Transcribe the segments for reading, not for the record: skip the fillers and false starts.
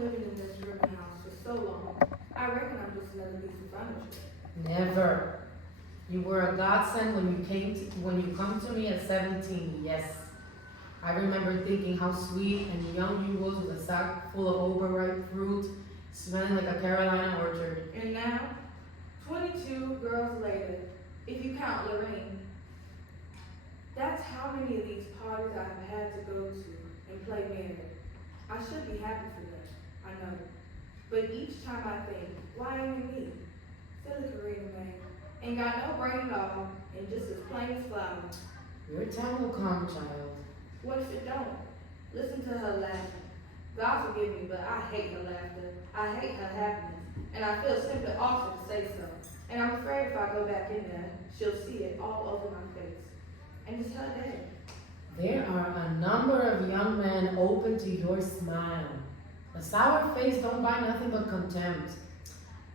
been living in this rooming house for so long. I reckon I'm just another piece of furniture. Never. You were a godsend when you come to me at 17, yes. I remember thinking how sweet and young you was with a sack full of overripe fruit, smelling like a Carolina orchard. And now, 22 girls later, if you count Lorraine, that's how many of these parties I've had to go to and play married. I should be happy for them, I know. But each time I think, why ain't me? Silly Karina, man. Ain't got no brain at all, and just as plain as flowers. Your time will come, child. What if it don't? Listen to her laughing. God forgive me, but I hate her laughter. I hate her happiness. And I feel simply awful to say so. And I'm afraid if I go back in there, she'll see it all over my face. And it's her day. There are a number of young men open to your smile. A sour face don't buy nothing but contempt.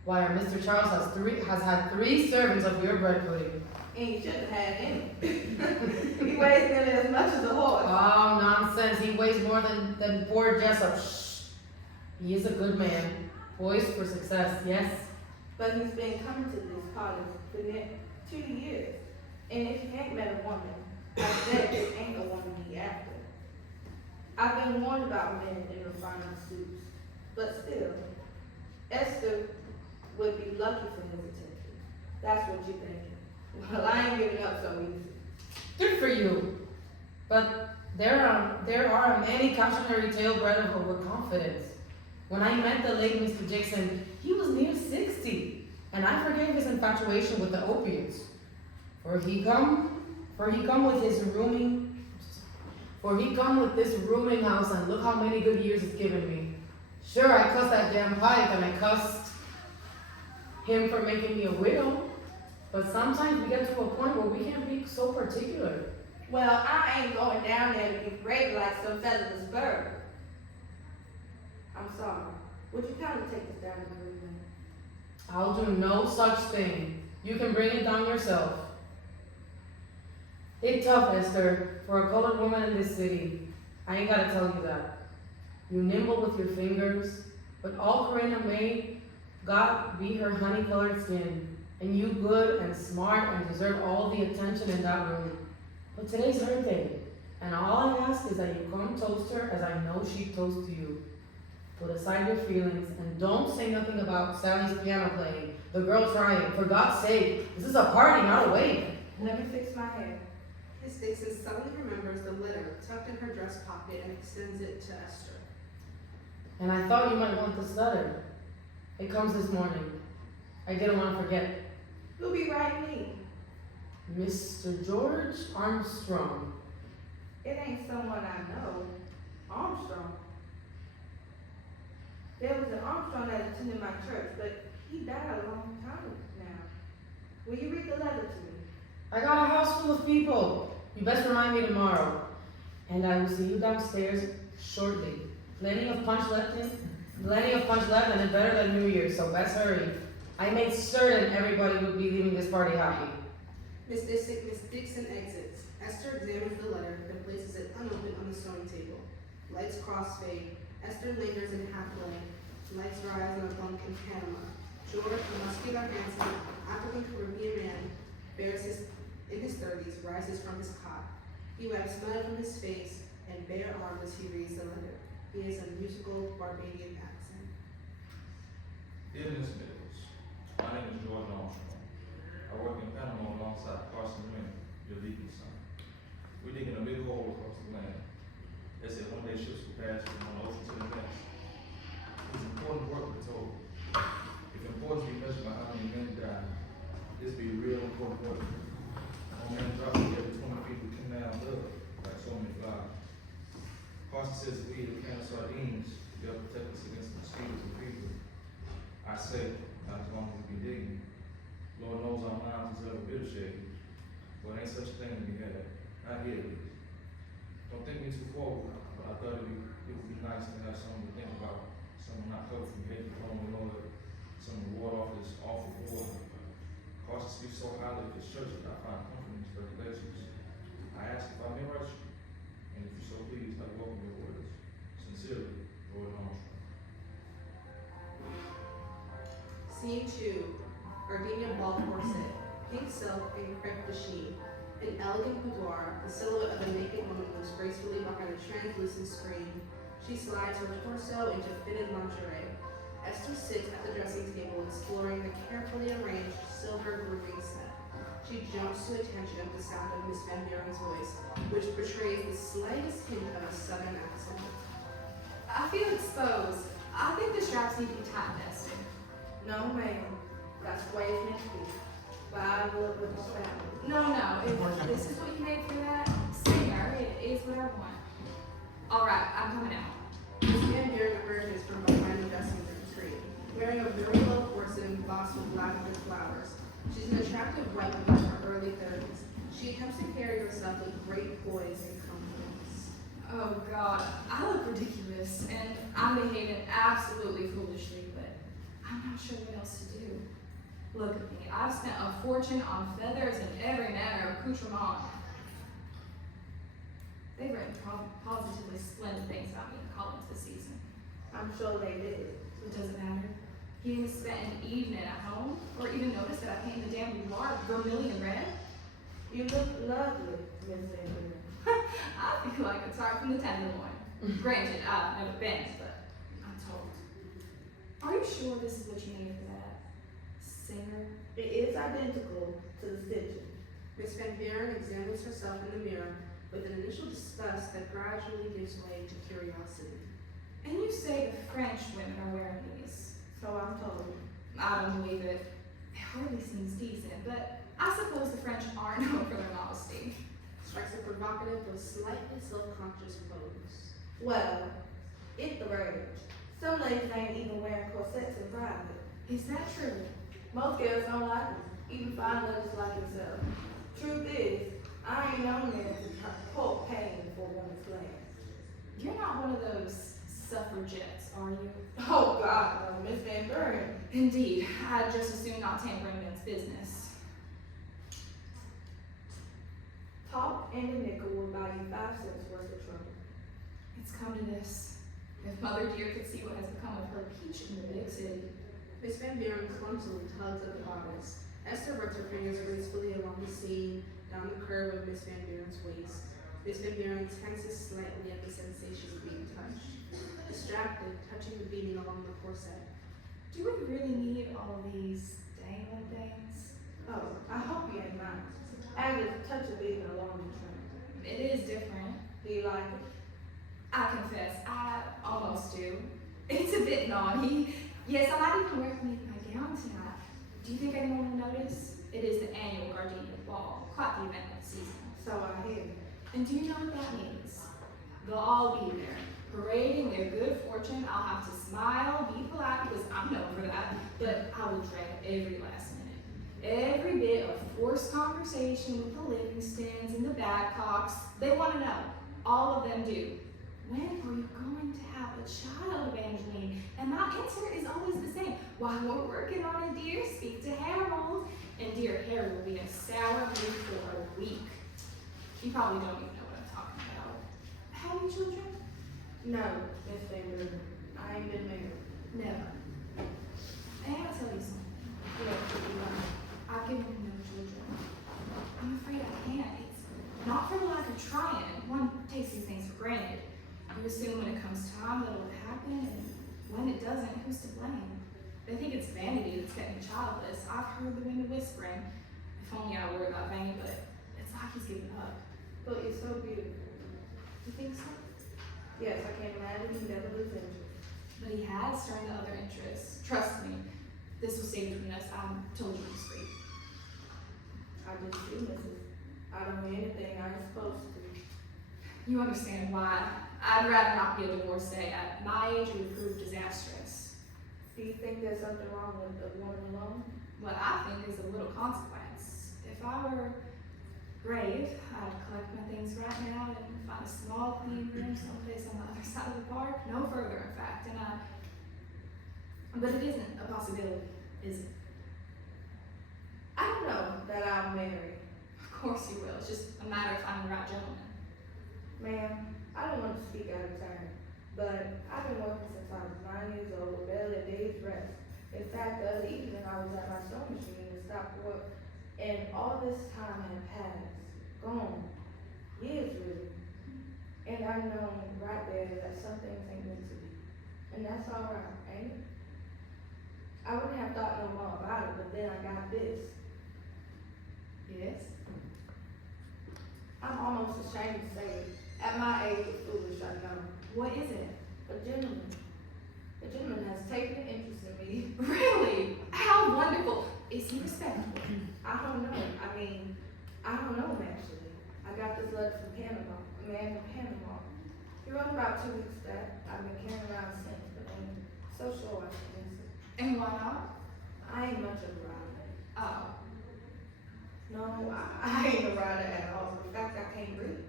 Why, Mr. Charles has had 3 servings of your bread pudding. And you shouldn't have had any. He weighs nearly as much as a horse. Oh, nonsense. He weighs more than poor Jessup. Shh. He is a good man, poised for success, yes. But he's been coming to these parties for 2 years. And if he ain't met a woman, I bet it ain't a woman he after. I've been warned about men in refined suits. But still, Esther would be lucky for his attention. That's what you're thinking. Well, I ain't giving up so easy. Good for you. But there are many cautionary tale bred of overconfidence. When I met the late Mr. Dixon, he was near 60, and I forgave his infatuation with the opiates. For he come with this rooming house, and look how many good years it's given me. Sure, I cussed that damn pipe, and I cussed him for making me a widow. But sometimes we get to a point where we can't be so particular. Well, I ain't going down there to be rated like some featherless bird. I'm sorry. Would you kind of take this down to the room? I'll do no such thing. You can bring it down yourself. It's tough, Esther, for a colored woman in this city. I ain't gotta tell you that. You nimble with your fingers, but all Corinna made God be her honey-colored skin. And you good and smart and deserve all the attention in that room. But today's her day, and all I ask is that you come toast her as I know she toasts to you. Put aside your feelings and don't say nothing about Sally's piano playing, the girl trying. For God's sake, this is a party, not a wake. Let me fix my hair. Miss Dixon suddenly remembers the letter tucked in her dress pocket and extends it to Esther. And I thought you might want this letter. It comes this morning. I didn't want to forget. Who'll be writing me? Mr. George Armstrong. It ain't someone I know. Armstrong. There was an Armstrong that attended my church, but he died a long time now. Will you read the letter to me? I got a house full of people. You best remind me tomorrow. And I will see you downstairs shortly. Plenty of punch left, and it's better than New Year's, so best hurry. I made certain everybody would be leaving this party happy. Miss Dixon exits. Esther examines the letter, then places it unopened on the sewing table. Lights crossfade. Esther lingers in half-light. Lights rise on a bunk in Panama. George, a muscular, handsome African-Caribbean man, in his 30s, rises from his cot. He wipes mud from his face and bare arms as he reads the letter. He has a musical Barbadian accent. Dear Miss Nichols, my name is George Armstrong. I work in Panama alongside Carson Lynn, your legal son. We're digging a big hole across the land. They said one day ships will pass from one ocean to the next. It's important work, we're told. If importance be measured by how many men die, this be real important work. One man drops together 20 people can now love like so many flowers. Carson says that we, the can of sardines, they'll protect us against the mosquitoes and fever. I say, not as long as we be digging. Lord knows our minds is ever bitter shade, but ain't such a thing to be had. Not here, at least. Don't think me too forward, but I thought it would be nice to have someone to think about, someone not covered from hate and lonely Lord, someone to ward off this awful war. Carson speaks so highly of his church that I find comfort in his regulations. I ask if I may write you, and if you're so pleased, I welcome your words. Sincerely, Lord Armstrong. Scene 2, gardenia ball corset, pink silk and crepe de chine. An elegant boudoir, the silhouette of a naked woman moves gracefully behind a translucent screen. She slides her torso into fitted lingerie. Esther sits at the dressing table exploring the carefully arranged silver grouping set. She jumps to attention at the sound of Miss Van Buren's voice, which betrays the slightest hint of a southern accent. I feel exposed. I think the straps need to be tightened, Esther. No, ma'am. That's the way it's meant to be. But I live with my family. No, if this is what you made for that singer, it is what I want. Alright, I'm coming out. Miss Van Buren emerges from behind the dressing room screen, wearing a very low corset embossed with lavender flowers. She's an attractive white woman in her early 30s. She attempts to carry herself with great poise and confidence. Oh god, I look ridiculous, and I'm behaving absolutely foolishly, but I'm not sure what else to do. Look at me, I've spent a fortune on feathers and every manner of accoutrement. They've written positively splendid things about me in the columns this season. I'm sure they did. It doesn't matter. He has spent an evening at home, or even noticed that I painted the damn boudoir vermilion red. You look lovely, Miss Van Buren. I feel like a tart from the Tenderloin. Granted, I've never been, but I'm told. Are you sure this is what you made for that singer? It is identical to the stitching. Miss Van Buren examines herself in the mirror with an initial disgust that gradually gives way to curiosity. And you say the French women are wearing these. So I'm told. I don't believe it. It hardly seems decent, but I suppose the French aren't known for their modesty. Strikes a provocative but slightly self-conscious pose. Well, it's the range. Some ladies ain't even wearing corsets in private. Is that true? Most girls don't like them, even fine ladies like yourself. Truth is, I ain't known men to quote pain for women's glance. You're not one of those suffragettes, are you? Oh God, no, Miss Van Buren. Indeed, I'd just as soon not tamper in men's business. Talk and a nickel will buy you 5 cents worth of trouble. It's come to this. If Mother Dear could see what has become of her peach in the big city. Miss Van Buren clumsily tugs at the bodice. Esther runs her fingers gracefully along the seam, down the curve of Miss Van Buren's waist. Miss Van Buren tenses slightly at the sensation of being touched. Distracted, touching the beading along the corset. Do we really need all these dangling things? Oh, I hope you ain't mind. Add a touch of being along the train. It is different. Do you like it? I confess, I almost do. It's a bit naughty. Yes, I might even wear it beneath my gown tonight. Do you think anyone will notice? It is the annual Gardenia Ball, quite the event of the season. So I hear. And do you know what that means? They'll all be there, parading their good fortune. I'll have to smile, be polite because I'm known for that, but I will dread every last minute. Every bit of forced conversation with the Livingstons and the Badcocks. They want to know. All of them do. When are you going to have a child, Evangeline? And my answer is always the same. Why, we're working on it, dear. Speak to Harold. And dear Harold will be a sour mood for a week. You probably don't even know what I'm talking about. How many children? No, Miss Van Buren. I ain't been married. Never. And I gotta tell you something. Yes, you like. I've given him no children. I'm afraid I can't. It's not for the lack of trying. One takes these things for granted. You assume when it comes time that it'll happen, and when it doesn't, who's to blame? They think it's vanity that's kept me childless. I've heard the women whispering. If only I were that vain, but it's like he's given up. But you're so beautiful. You think so? Yes, I can't imagine you never lose interest. But he has turned to other interests. Trust me, this will stay between us. I'm totally discreet. I just see, Mrs. I don't do anything I ain't supposed to. You understand why. I'd rather not be a divorcee. At my age, it would prove disastrous. Do you think there's something wrong with a woman alone? What I think is a little consequence. If I were brave, I'd collect my things right now and find a small, clean room someplace on the other side of the park. No further, in fact. But it isn't a possibility, is it? I don't know that I'll marry. Of course you will. It's just a matter of finding the right gentleman. Ma'am, I don't want to speak out of turn, but I've been working since I was 9 years old, barely a day's rest. In fact, the other evening I was at my sewing machine and stopped work, and all this time had passed, gone, years really. And I know right there that some things ain't meant to be. And that's alright, ain't it? I wouldn't have thought no more about it, but then I got this. Yes? I'm almost ashamed to say it. At my age, it's foolish, I know. What is it? A gentleman. A gentleman has taken an interest in me. Really? How wonderful. Is he respectable? I don't know. I don't know him actually. I got this letter from Panama, a man from Panama. He wrote about 2 weeks back. I've been carrying around since, but I'm so sure I should answer. And why not? I ain't much of a rider. Oh. No, I ain't a rider at all. In fact, I can't read.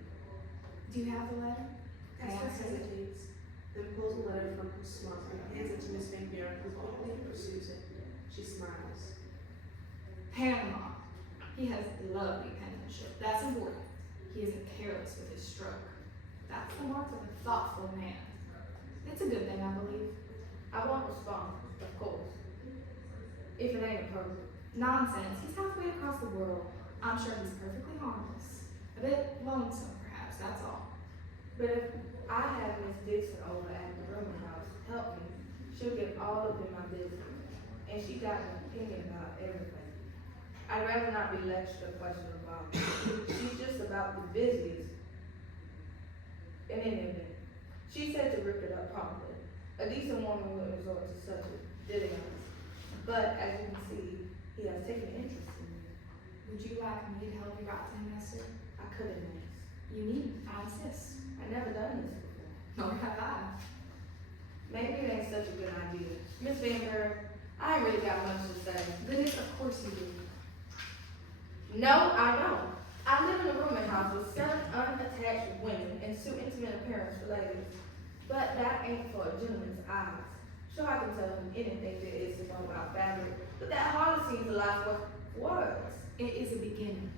Do you have the letter? Esther hesitates, then pulls a letter from her smartphone and hands it to Miss Van Buren, who quickly pursues it. She smiles. Panama. He has lovely penmanship. That's important. He isn't careless with his stroke. That's the mark of a thoughtful man. It's a good thing, I believe. I won't respond, of course. If it ain't appropriate. Nonsense. He's halfway across the world. I'm sure he's perfectly harmless. A bit lonesome, perhaps, that's all. But if I have Miss Dixon over at the rooming house help me, she'll get all up in my business. And she got an opinion about everything. I'd rather not be lectured or questioned about her. She's just about the busiest. In any event, she said to rip it up promptly. A decent woman would resort to such a diligence. But as you can see, he has taken interest in me. Would you like me to help you write to him, Esther? I couldn't ask. You need. I insist. I never done this before. Nor have I. Maybe it ain't such a good idea. Miss Van Buren, I ain't really got much to say. Goodness, of course you do. No, I don't. I live in a rooming house with 7 unattached women and 2 intimate appearance for ladies. But that ain't for a gentleman's eyes. Sure, I can tell him anything there is to know about fabric, but that hardly seems a lot worth words. It is a beginning.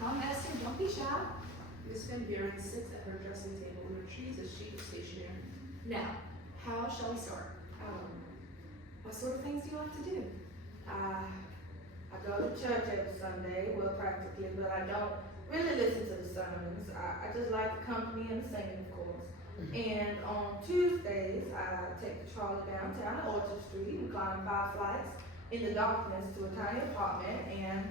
Come, Esther, don't be shy. Miss Van Buren sits at her dressing table and retrieves a sheet of stationery. Now, how shall we start? I don't know. What sort of things do you like to do? I go to church every Sunday, well, practically, but I don't really listen to the sermons. I just like the company and the singing, of course. And on Tuesdays, I take the trolley downtown to Orchard Street and climb 5 flights in the darkness to a tiny apartment. And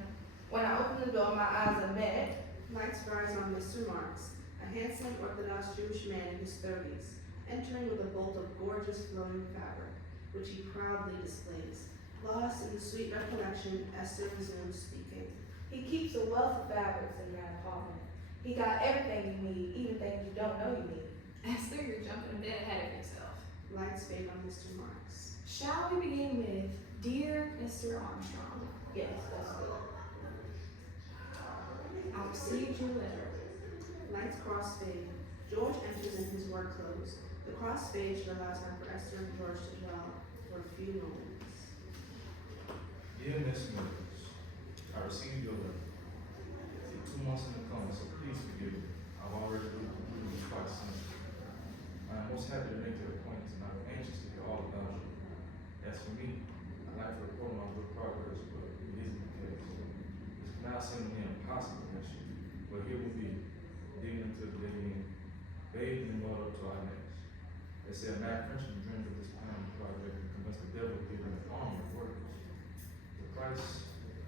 when I open the door, my eyes are met. Lights rise on Mr. Marks, a handsome Orthodox Jewish man in his 30s, entering with a bolt of gorgeous flowing fabric, which he proudly displays. Lost in the sweet recollection, Esther resumes speaking. He keeps a wealth of fabrics in that apartment. He got everything you need, even things you don't know you need. Esther, you're jumping a bit ahead of yourself. Lights fade on Mr. Marks. Shall we begin with Dear Mr. Armstrong? Yes, that's good. I received your letter. Lights crossfade. George enters in his work clothes. The crossfade should allow time for Esther and George to dwell for a few moments. Dear Miss Mills, I received your letter. It's 2 months in the coming, so please forgive me. I've already read it quite since. I am most happy to make your acquaintance, and I'm anxious to hear all about you. As for me, I'd like to report on my good progress, but it isn't the case. It's now seeming impossible next year, but here we be, digging into the digging, bathed in the water up to our necks. They say a mad Frenchman dreamed of this kind of project and convinced the devil to give him an army of workers. The price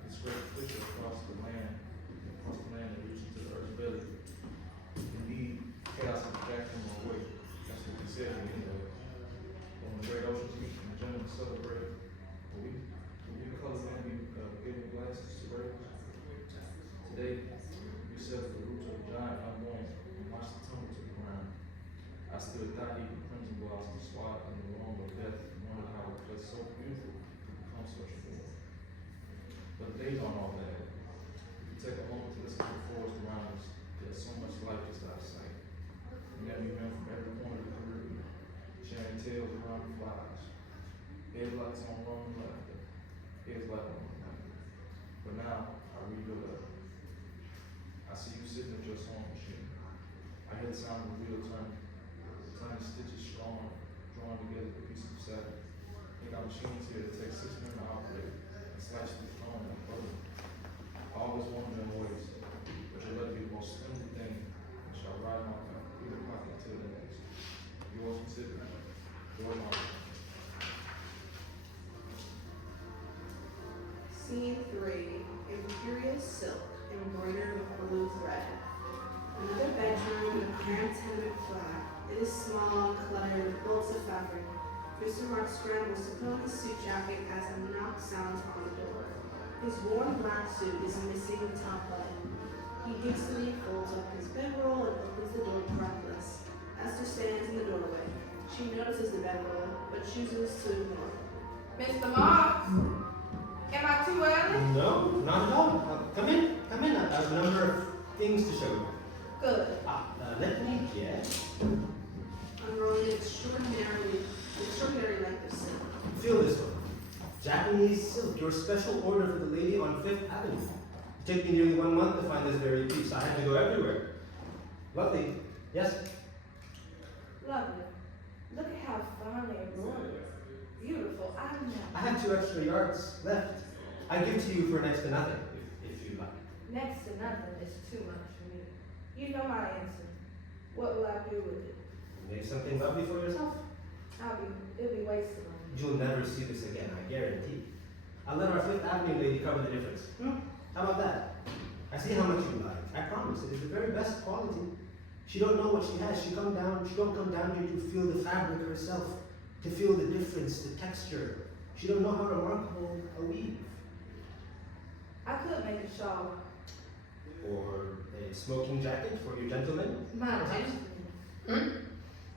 is great flicker across the land and reaching to the earth's belly. Indeed, chaos is back from our way. That's what we said anyway. When the great oceans meet and the gentlemen celebrate, will we color man be giving glasses to raise? Today, we set the roots of the giant unborn and watch the tumble to the ground. I stood thigh-deep in crimson blossom, swathed in the wrong of death, and wondered how a place so beautiful could become such a war. But days on all that. If you take a moment to listen to the forest around us, there's so much life just out of sight. And then we men from every corner of the Caribbean, sharing tales around the flies. Headlights on Roman laughter, heads like on laughter. But now, I read your letter. I see you sitting at your sewing machine. I hear the sound of the wheel turning stitches strong, drawn together with pieces of satin. Think I machines here that take 6 men to operate and slice through phone and butter. I always wanted them ways, but they let me the most splendid thing and shall ride my back through the pocket till the next. Yours considered, your Marshall. Scene 3. Imperial silk embroidered with blue thread. Another bedroom with a parent tenement flat. It is small and cluttered with bolts of fabric. Mr. Mark scrambles to put on his suit jacket as a knock sounds on the door. His worn black suit is missing the top button. He hastily folds up his bedroll and opens the door breathless. Esther stands in the doorway. She notices the bedroll, but chooses to ignore it. Mr. Marks, am I too early? No, not at all. Come in, come in. I have a number of things to show you. Good. Let me guess. Unrolling an extraordinary length of silk. Feel this one. Japanese silk, your special order for the lady on 5th Avenue. It took me nearly 1 month to find this very piece. I had to go everywhere. Lovely. Yes? Lovely. Look at how finely embroidered. Beautiful. I have 2 extra yards left. I give to you for next to nothing, if you like. Next to nothing is too much for me. You know my answer. What will I do with it? Make something lovely for yourself. It'll be wasted on me. You'll never see this again, I guarantee. I'll let our 5th Avenue lady cover the difference. How about that? I see how much you like. I promise, it is the very best quality. She don't know what she has. She don't come down here to feel the fabric herself, to feel the difference, the texture. She don't know how remarkable a weave. I could make a shawl. Or a smoking jacket for your gentleman. My gentleman.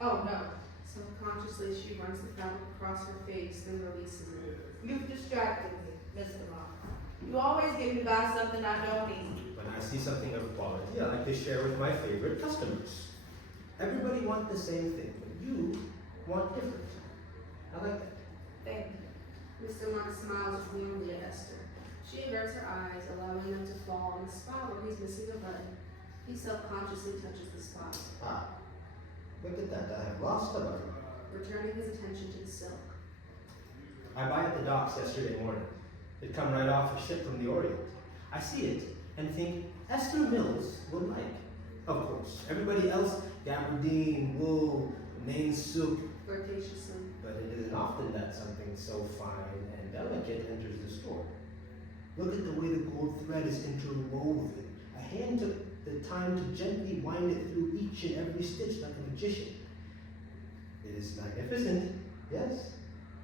Oh no. Subconsciously, she runs the fabric across her face, then releases it. You've distracted me, Mr. Mark. You always get me to buy something I don't need. When I see something of quality, I like to share with my favorite customers. Everybody wants the same thing, but you want different. I like that. Thank you. Mr. Mark smiles warmly at Esther. She averts her eyes, allowing them to fall on the spot where he's missing a button. He self-consciously touches the spot, Look at that, I have lost a button. returning his attention to the silk. I buy at the docks yesterday morning. It come right off a ship from the Orient. I see it and think Esther Mills will like. Of course, everybody else, gabardine, wool, Maine silk, Flirtatiously. but it isn't often that something so fine and delicate enters the store. Look at the way the gold thread is interwoven. A hand took the time to gently wind it through each and every stitch like a magician. It is magnificent, yes?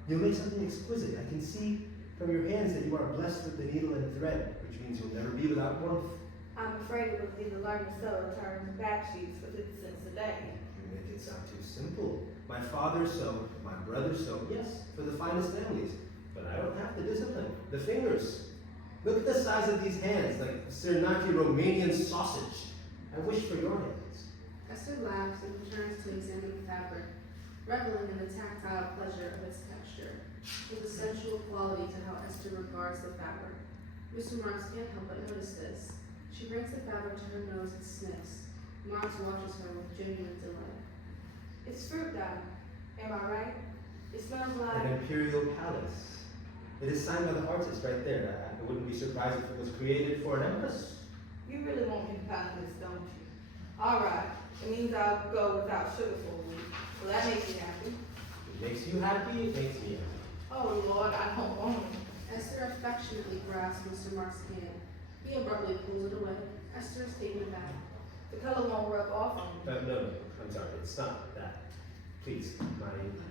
You'll make something exquisite. I can see from your hands that you are blessed with the needle and thread, which means you'll never be without warmth. I'm afraid it would be to learn to sew a turn back sheets for 50 cents a day. You make it sound too simple. My father sewed, my brother sewed, yes, for the finest families. But I don't have the discipline, the fingers. Look at the size of these hands, like Sernaki Romanian sausage. I wish for your hands. Esther laughs and returns to examine the fabric, reveling in the tactile pleasure of its texture. There's a sensual quality to how Esther regards the fabric. Mr. Marks can't help but notice this. She brings the fabric to her nose and sniffs. Marks watches her with genuine delight. It's fruit dye. Am I right? It smells An like... imperial palace. It is signed by the artist right there. I wouldn't be surprised if it was created for an empress. You really want me to buy this, don't you? All right. It means I'll go without sugar for a week. Will that make you happy? It makes you happy, it makes me happy. Oh, Lord, I don't want it. Esther affectionately grasps Mr. Marks' hand. He abruptly pulls it away. Esther is taken aback. The color won't rub off on me. No, I'm sorry, it's not that. Please, my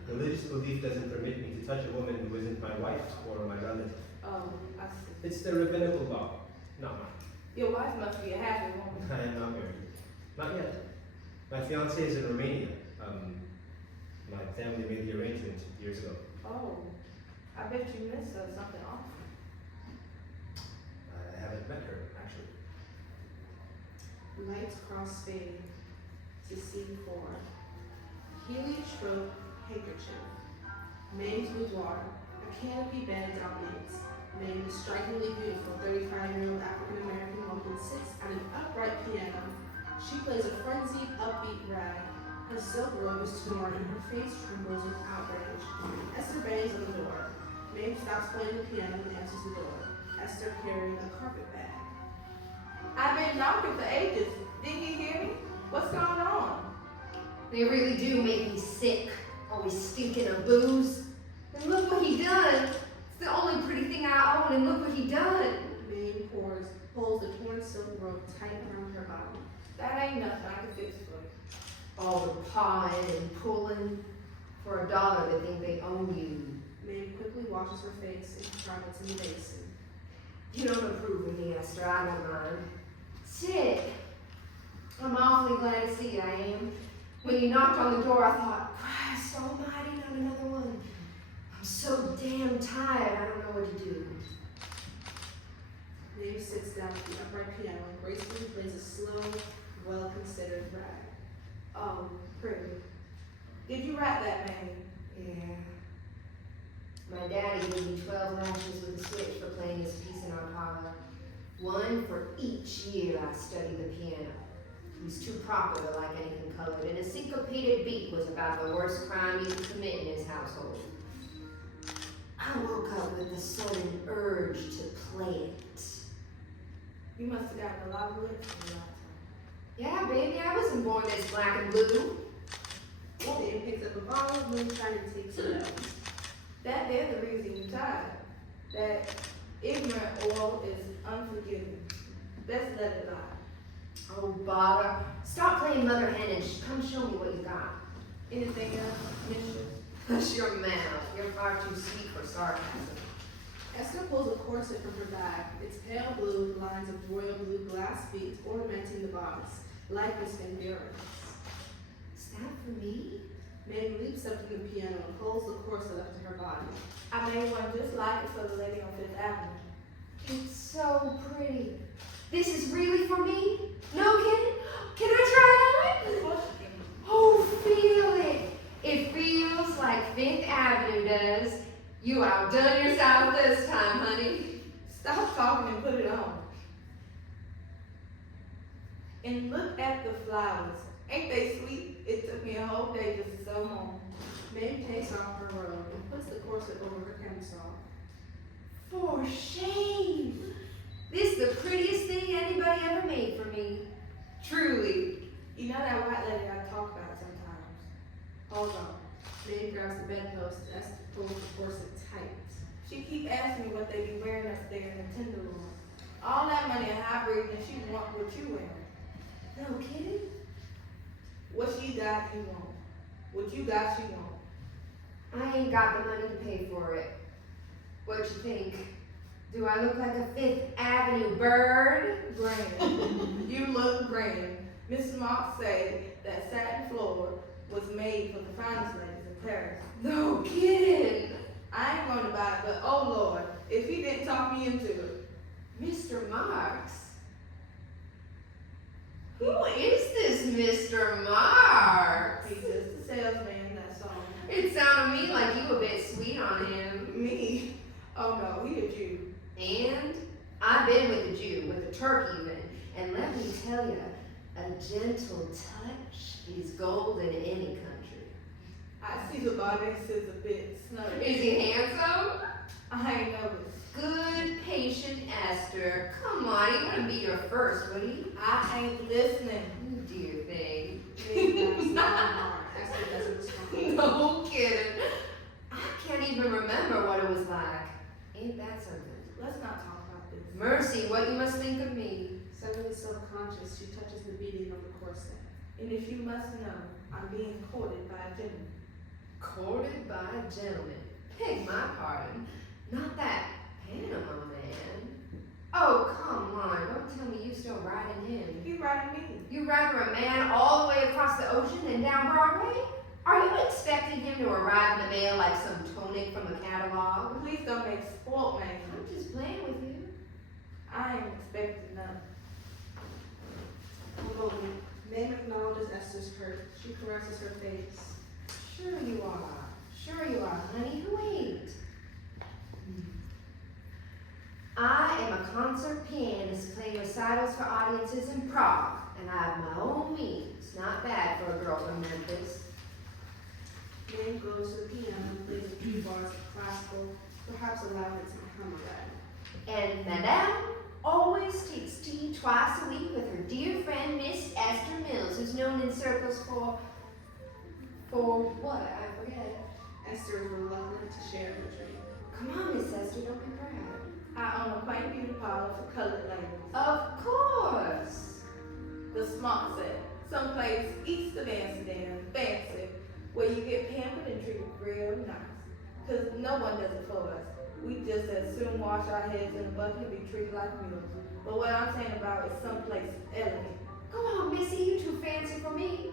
religious belief doesn't permit me to touch a woman who isn't my wife or my relative. Oh, I see. It's the rabbinical law, not mine. Your wife must be a happy woman. I am not married. Not yet. My fiance is in Romania. My family made the arrangement years ago. Oh, I bet you miss something awful. I haven't met her, actually. Lights cross fade to scene 4. Heliotrope handkerchief. Main's boudoir. A canopy bed dominates. Maine, the strikingly beautiful 35-year-old African-American woman, sits at an upright piano. She plays a frenzied, upbeat rag. Her silk robe is torn and her face trembles with outrage. Esther bangs on the door. Maeve stops playing the piano and answers the door. Esther carrying a carpet bag. I've been knocking for ages. Didn't you hear me? What's going on? They really do make me sick, always stinking of booze. And look what he done. It's the only pretty thing I own, and look what he done. Maeve pulls the torn silk robe tight around her body. That ain't nothing I can fix for you. All the pawing and pulling for $1 they think they own you. Maeve quickly washes her face and travels in the basin. You don't approve of me, Esther, I don't mind. Sit. I'm awfully glad to see you, I am. When you knocked on the door, I thought, Christ almighty, not another one. I'm so damn tired, I don't know what to do. Maeve sits down at the upright piano and gracefully plays a slow, well-considered rag. Oh, pretty. Did you write that name? Yeah. My daddy gave me 12 lashes with a switch for playing his piece in Apparel. One for each year I studied the piano. He was too proper to like anything colored, and a syncopated beat was about the worst crime you could commit in his household. I woke up with a sudden urge to play it. You must have gotten a lot of licks in your lifetime. Yeah, baby, I wasn't born this black and blue. Maeve picks up a bottle of moonshine and takes it out. That is the reason you're tired. That ignorant oil is unforgiving. Let's let it lie. Oh, bother. Stop playing mother hen and come show me what you got. Anything else, mistress? Hush your mouth. You're far too sweet for sarcasm. Esther pulls a corset from her bag. It's pale blue with lines of royal blue glass beads ornamenting the bodice, likeness and endurance. Is that for me? Maeve leaps up from the piano and pulls the corset up to her body. I made one just like it for the lady on Fifth Avenue. It's so pretty. This is really for me? No kidding? Can I try it on? Of course you can. Oh, feel it. It feels like Fifth Avenue does. You outdone yourself this time, honey. Stop talking and put it on. And look at the flowers. Ain't they sweet? It took me a whole day just to sew them on. Maeve takes off her robe and puts the corset over her camisole. For shame. This is the prettiest thing anybody ever made for me. Truly. You know that white lady I talk about sometimes? Hold on. Maeve grabs the bedpost and Esther pulls the corset tight. She keep asking me what they be wearing up there in the Tenderloin. All that money in hybrid and she want what you wear. No kidding? What she got, you want. What you got, she want. I ain't got the money to pay for it. What you think? Do I look like a Fifth Avenue bird? Grand. You look grand. Mrs. Marks said that satin floor was made for the finest ladies in Paris. No kidding. I ain't going to buy it, but oh Lord, if he didn't talk me into it. Mr. Marks? Who is this Mr. Marks? He's just a salesman, that's all. It sounded to me like you a bit sweet on him. Me? Oh no, he a Jew. And I've been with a Jew, with a Turk even, and let me tell you, a gentle touch is gold in any country. I see the body is a bit snug. Is he handsome? I ain't noticed. Good, patient Esther. Come on, he wouldn't be your first, would he? I ain't listening. You dear thing. Maeve grabs the arm. Esther doesn't respond. No kidding. I can't even remember what it was like. Ain't that something? Let's not talk about this. Mercy, what you must think of me. Suddenly self-conscious, she touches the beading of the corset. And if you must know, I'm being courted by a gentleman. Courted by a gentleman. Beg my pardon. Not that Panama man. Oh, come on. Don't tell me you still riding him. You writing me. You rather a man all the way across the ocean than down Broadway? Are you expecting him to arrive in the mail like some tonic from a catalog? Please don't make sport man. I'm just playing with you. I ain't expecting none. Hold on. Maeve acknowledges Esther's hurt. She caresses her face. Sure you are. Sure you are, honey. Who ain't? I am a concert pianist playing recitals for audiences in Prague, and I have my own means. Not bad for a girl from Memphis. Maeve goes to the piano and plays a few bars of classical Perhaps allow it to become a red. And Madame always takes tea twice a week with her dear friend Miss Esther Mills, who's known in circles for what? I forget. Esther is reluctant to share her dream. Come on, Miss Esther, don't be proud. I own a quaint beauty parlor for colored ladies. Of course. The Smart Set, someplace east of Amsterdam, fancy, where you get pampered and treated real nice. Cause no one does it for us. We just as soon wash our heads in a bucket and be treated like mules. But what I'm saying about is someplace elegant. Come on, Missy, you too fancy for me.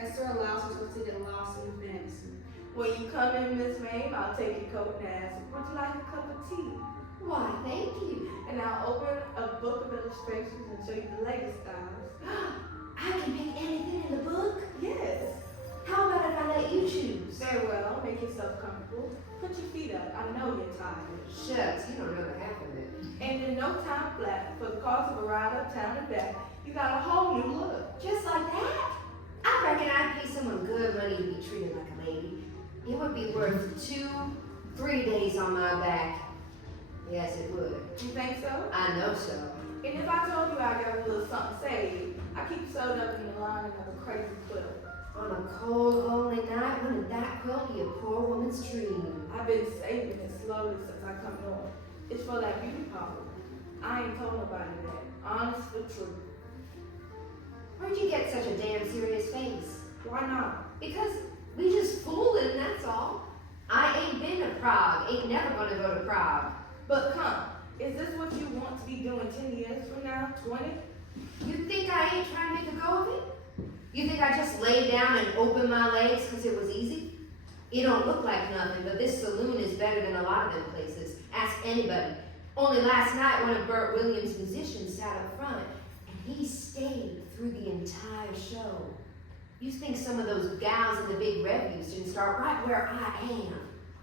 Esther allows herself to get lost in fantasy. When you come in, Miss Mame, I'll take your coat and ask, would you like a cup of tea? Why, thank you. And I'll open a book of illustrations and show you the latest styles. I can pick anything in the book. Yes. How about if I let you choose? Very well, make yourself comfortable. Put your feet up, I know you're tired. Shucks, you don't know the half of it. And in no time flat, for the cost of a ride uptown and back, you got a whole new look. Just like that? I reckon I'd pay someone good money to be treated like a lady. It would be worth 2-3 days on my back. Yes, it would. You think so? I know so. And if I told you I got a little something to say to you, I keep sewed up in the lining of a crazy quilt. On a cold, lonely night, wouldn't that quilt be a poor woman's dream? I've been saving it slowly since I come north. It's for that beauty parlor. I ain't told nobody that. Honest for truth. Where'd you get such a damn serious face? Why not? Because we just fooled him, that's all. I ain't been to Prague, ain't never gonna go to Prague. But come, is this what you want to be doing 10 years from now, 20? You think I ain't trying to make a go of it? You think I just laid down and opened my legs because it was easy? It don't look like nothing, but this saloon is better than a lot of them places. Ask anybody. Only last night one of Burt Williams' musicians sat up front, and he stayed through the entire show. You think some of those gals in the big revues didn't start right where I am.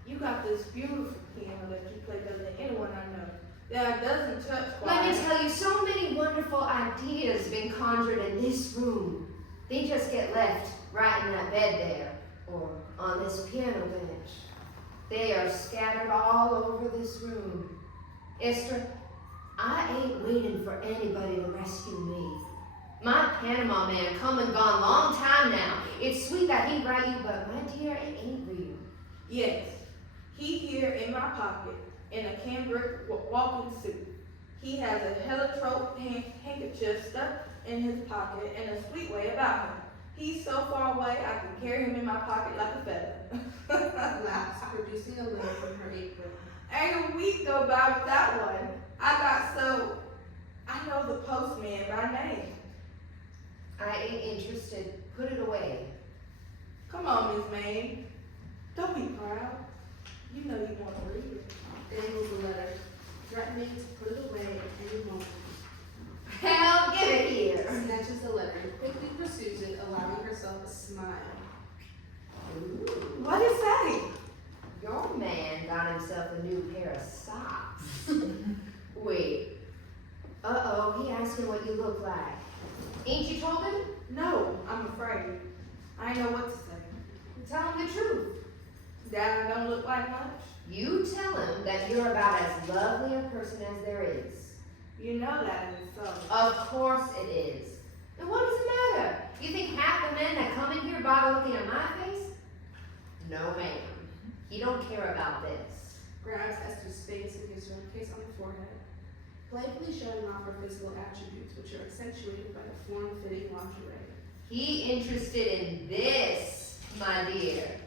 You got this beautiful piano that you play better than anyone I know. That doesn't touch Let me quiet. tell you, so many wonderful ideas been conjured in this room. They just get left right in that bed there, or on this piano bench. They are scattered all over this room. Esther, I ain't waiting for anybody to rescue me. My Panama man come and gone long time now. It's sweet that he write you, but my dear, it ain't real. Yes, he here in my pocket in a cambric walking suit. He has a heliotrope handkerchief stuck in his pocket and a sweet way about him. He's so far away I can carry him in my pocket like a feather. Laughs, producing a letter from her apron. Ain't a week go by without one. I know the postman by name. I ain't interested. Put it away. Come on, Miss May. Don't be proud. You know you want to read it. Dangles the letter, threatening to put it away at any moment. Hell, give it here. Snatches the letter and quickly pursues it, allowing herself a smile. Ooh. What is that? Your man got himself a new pair of socks. Wait. Uh-oh, he asking what you look like. Ain't you told him? No, I'm afraid. I know what to say. Tell him the truth. That I don't look like much? You tell him that you're about as lovely a person as there is. You know that is so. Of course it is. And what does it matter? You think half the men that come in here bother looking at my face? No, ma'am. He don't care about this. Grabs Esther's face and gives her a kiss on the forehead, playfully showing off her physical attributes, which are accentuated by the form-fitting lingerie. He interested in this, my dear.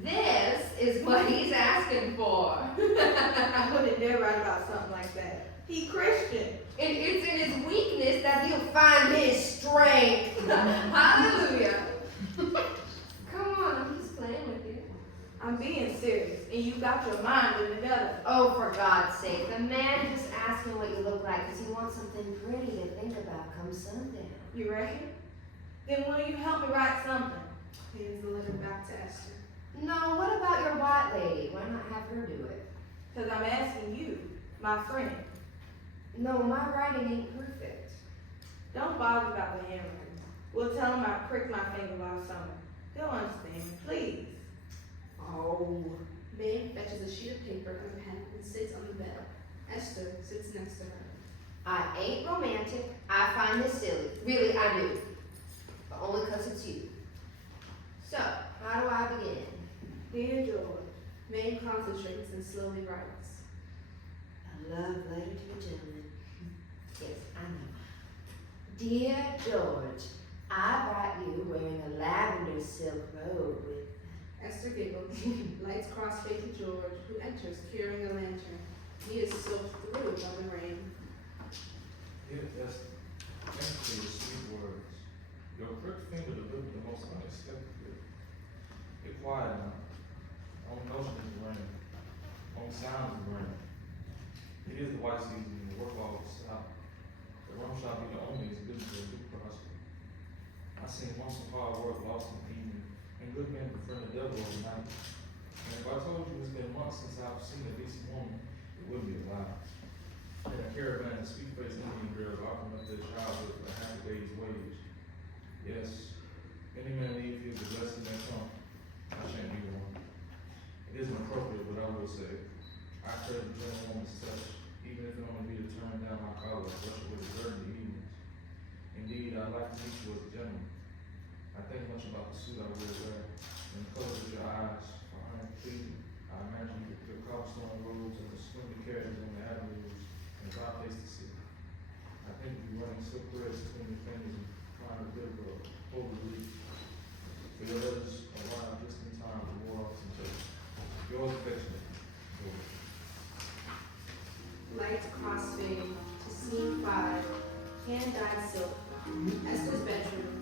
This is what he's asking for. I wouldn't dare write about something like that. He Christian. And it's in his weakness that he'll find his strength. Hallelujah. Come on, I'm just playing with you. I'm being serious, and you got your mind together. Oh, for God's sake, the man just asking what you look like because he wants something pretty to think about come sundown. You reckon? Then will you help me write something? Hands the letter back to Esther. No, what about your white lady? Why not have her do it? Because I'm asking you, my friend. No, my writing ain't perfect. Don't bother about the handwriting. We'll tell him I pricked my finger last summer. He'll understand, please. Oh, May fetches a sheet of paper and a pen and sits on the bed. Esther sits next to her. I ain't romantic. I find this silly. Really, I do. But only 'cause it's you. So, how do I begin? Dear George, May concentrates and slowly writes. A love letter to a gentleman. Yes, I know. Dear George, I brought you wearing a lavender silk robe with... Esther giggles. Lights cross fade to George, who enters carrying a lantern. He is soaked through by the rain. Dear Esther, thank you for your sweet words. Your quick finger delivered the most unexpected gift. Be quiet now. Only notion is the rain. Only sound is the rain. It is the white season and the work all will stop. The rum shop be the only is business that do prosper. I seen months of hard work lost in the evening, and good men befriend the devil overnight. And if I told you it's been months since I've seen a decent woman, it wouldn't be a lie. In a caravan of sweet-faced Indian girls offering up their childhood for half a day's wage. Yes, many men leave here the blessing that come. I shan't be one. It isn't appropriate, but I will say, I crave a gentlewoman's touch, even if it only be to turn down my collar and brush away the dirt in the evenings. Indeed, I'd like to meet you as a gentleman. I think much about the suit I will wear, and the colors of your eyes are unpleasing. I imagine your cobblestone roads and the swinging carriages on the avenues and a dry place to sit. I think of you running silk threads between your fingers and trying to build a holy leaf. For your letters arrive just in time to ward off temptation. Yours affectionately, George. Lights cross fade to scene 5. Hand-dyed silk. Esther's bedroom.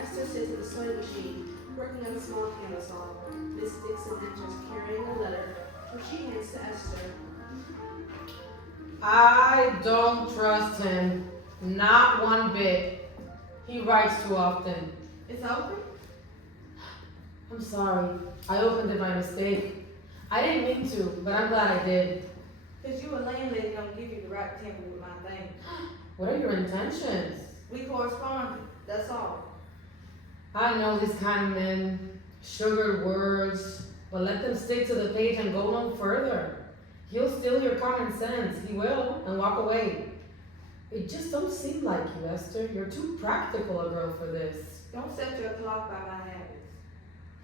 Esther sits at the sewing machine, working on a small piano song. Miss Dixon enters carrying a letter, which she hands to Esther. I don't trust him. Not one bit. He writes too often. It's open? I'm sorry. I opened it by mistake. I didn't mean to, but I'm glad I did. Cause you a landlady don't give you the right temper with my thing. What are your intentions? We corresponded, that's all. I know these kind of men. Sugared words. But let them stick to the page and go no further. He'll steal your common sense. He will, and walk away. It just don't seem like you, Esther. You're too practical a girl for this. Don't set your clock by my habits.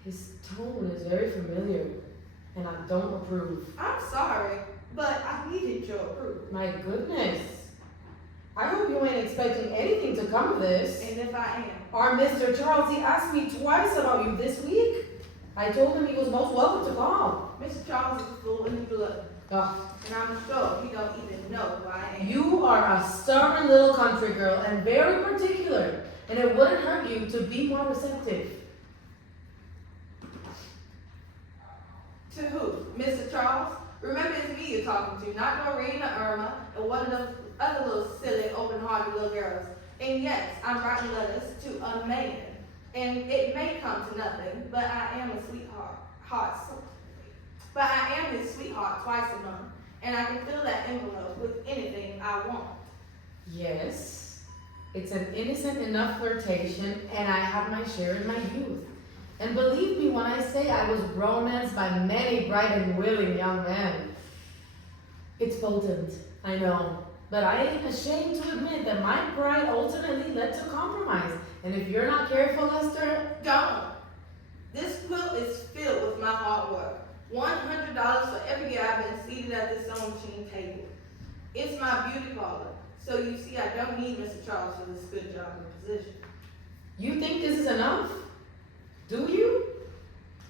His tone is very familiar, and I don't approve. I'm sorry, but I needed your approval. My goodness. I hope you ain't expecting anything to come of this. And if I am, Our Mr. Charles, he asked me twice about you this week. I told him he was most welcome to call. Mr. Charles is a fool in the blood. Ugh. And I'm sure he don't even know who I am. You are a stubborn little country girl and very particular, and it wouldn't hurt you to be more receptive. To who? Mr. Charles? Remember it's me you're talking to, not Noreen or Irma, or one of those other little silly, open-hearted little girls. And yes, I'm writing letters to a man. And it may come to nothing, but I am a sweetheart. But I am his sweetheart twice a month. And I can fill that envelope with anything I want. Yes, it's an innocent enough flirtation, and I have my share in my youth. And believe me when I say I was romanced by many bright and willing young men. It's potent, I know, but I ain't ashamed to admit that my pride ultimately led to compromise. And if you're not careful, Esther, Don't. This quilt is filled with my hard work. $100 for every year I've been seated at this sewing machine table. It's my beauty parlor. So you see, I don't need Mr. Charles for this good job and position. you think this is enough? Do you?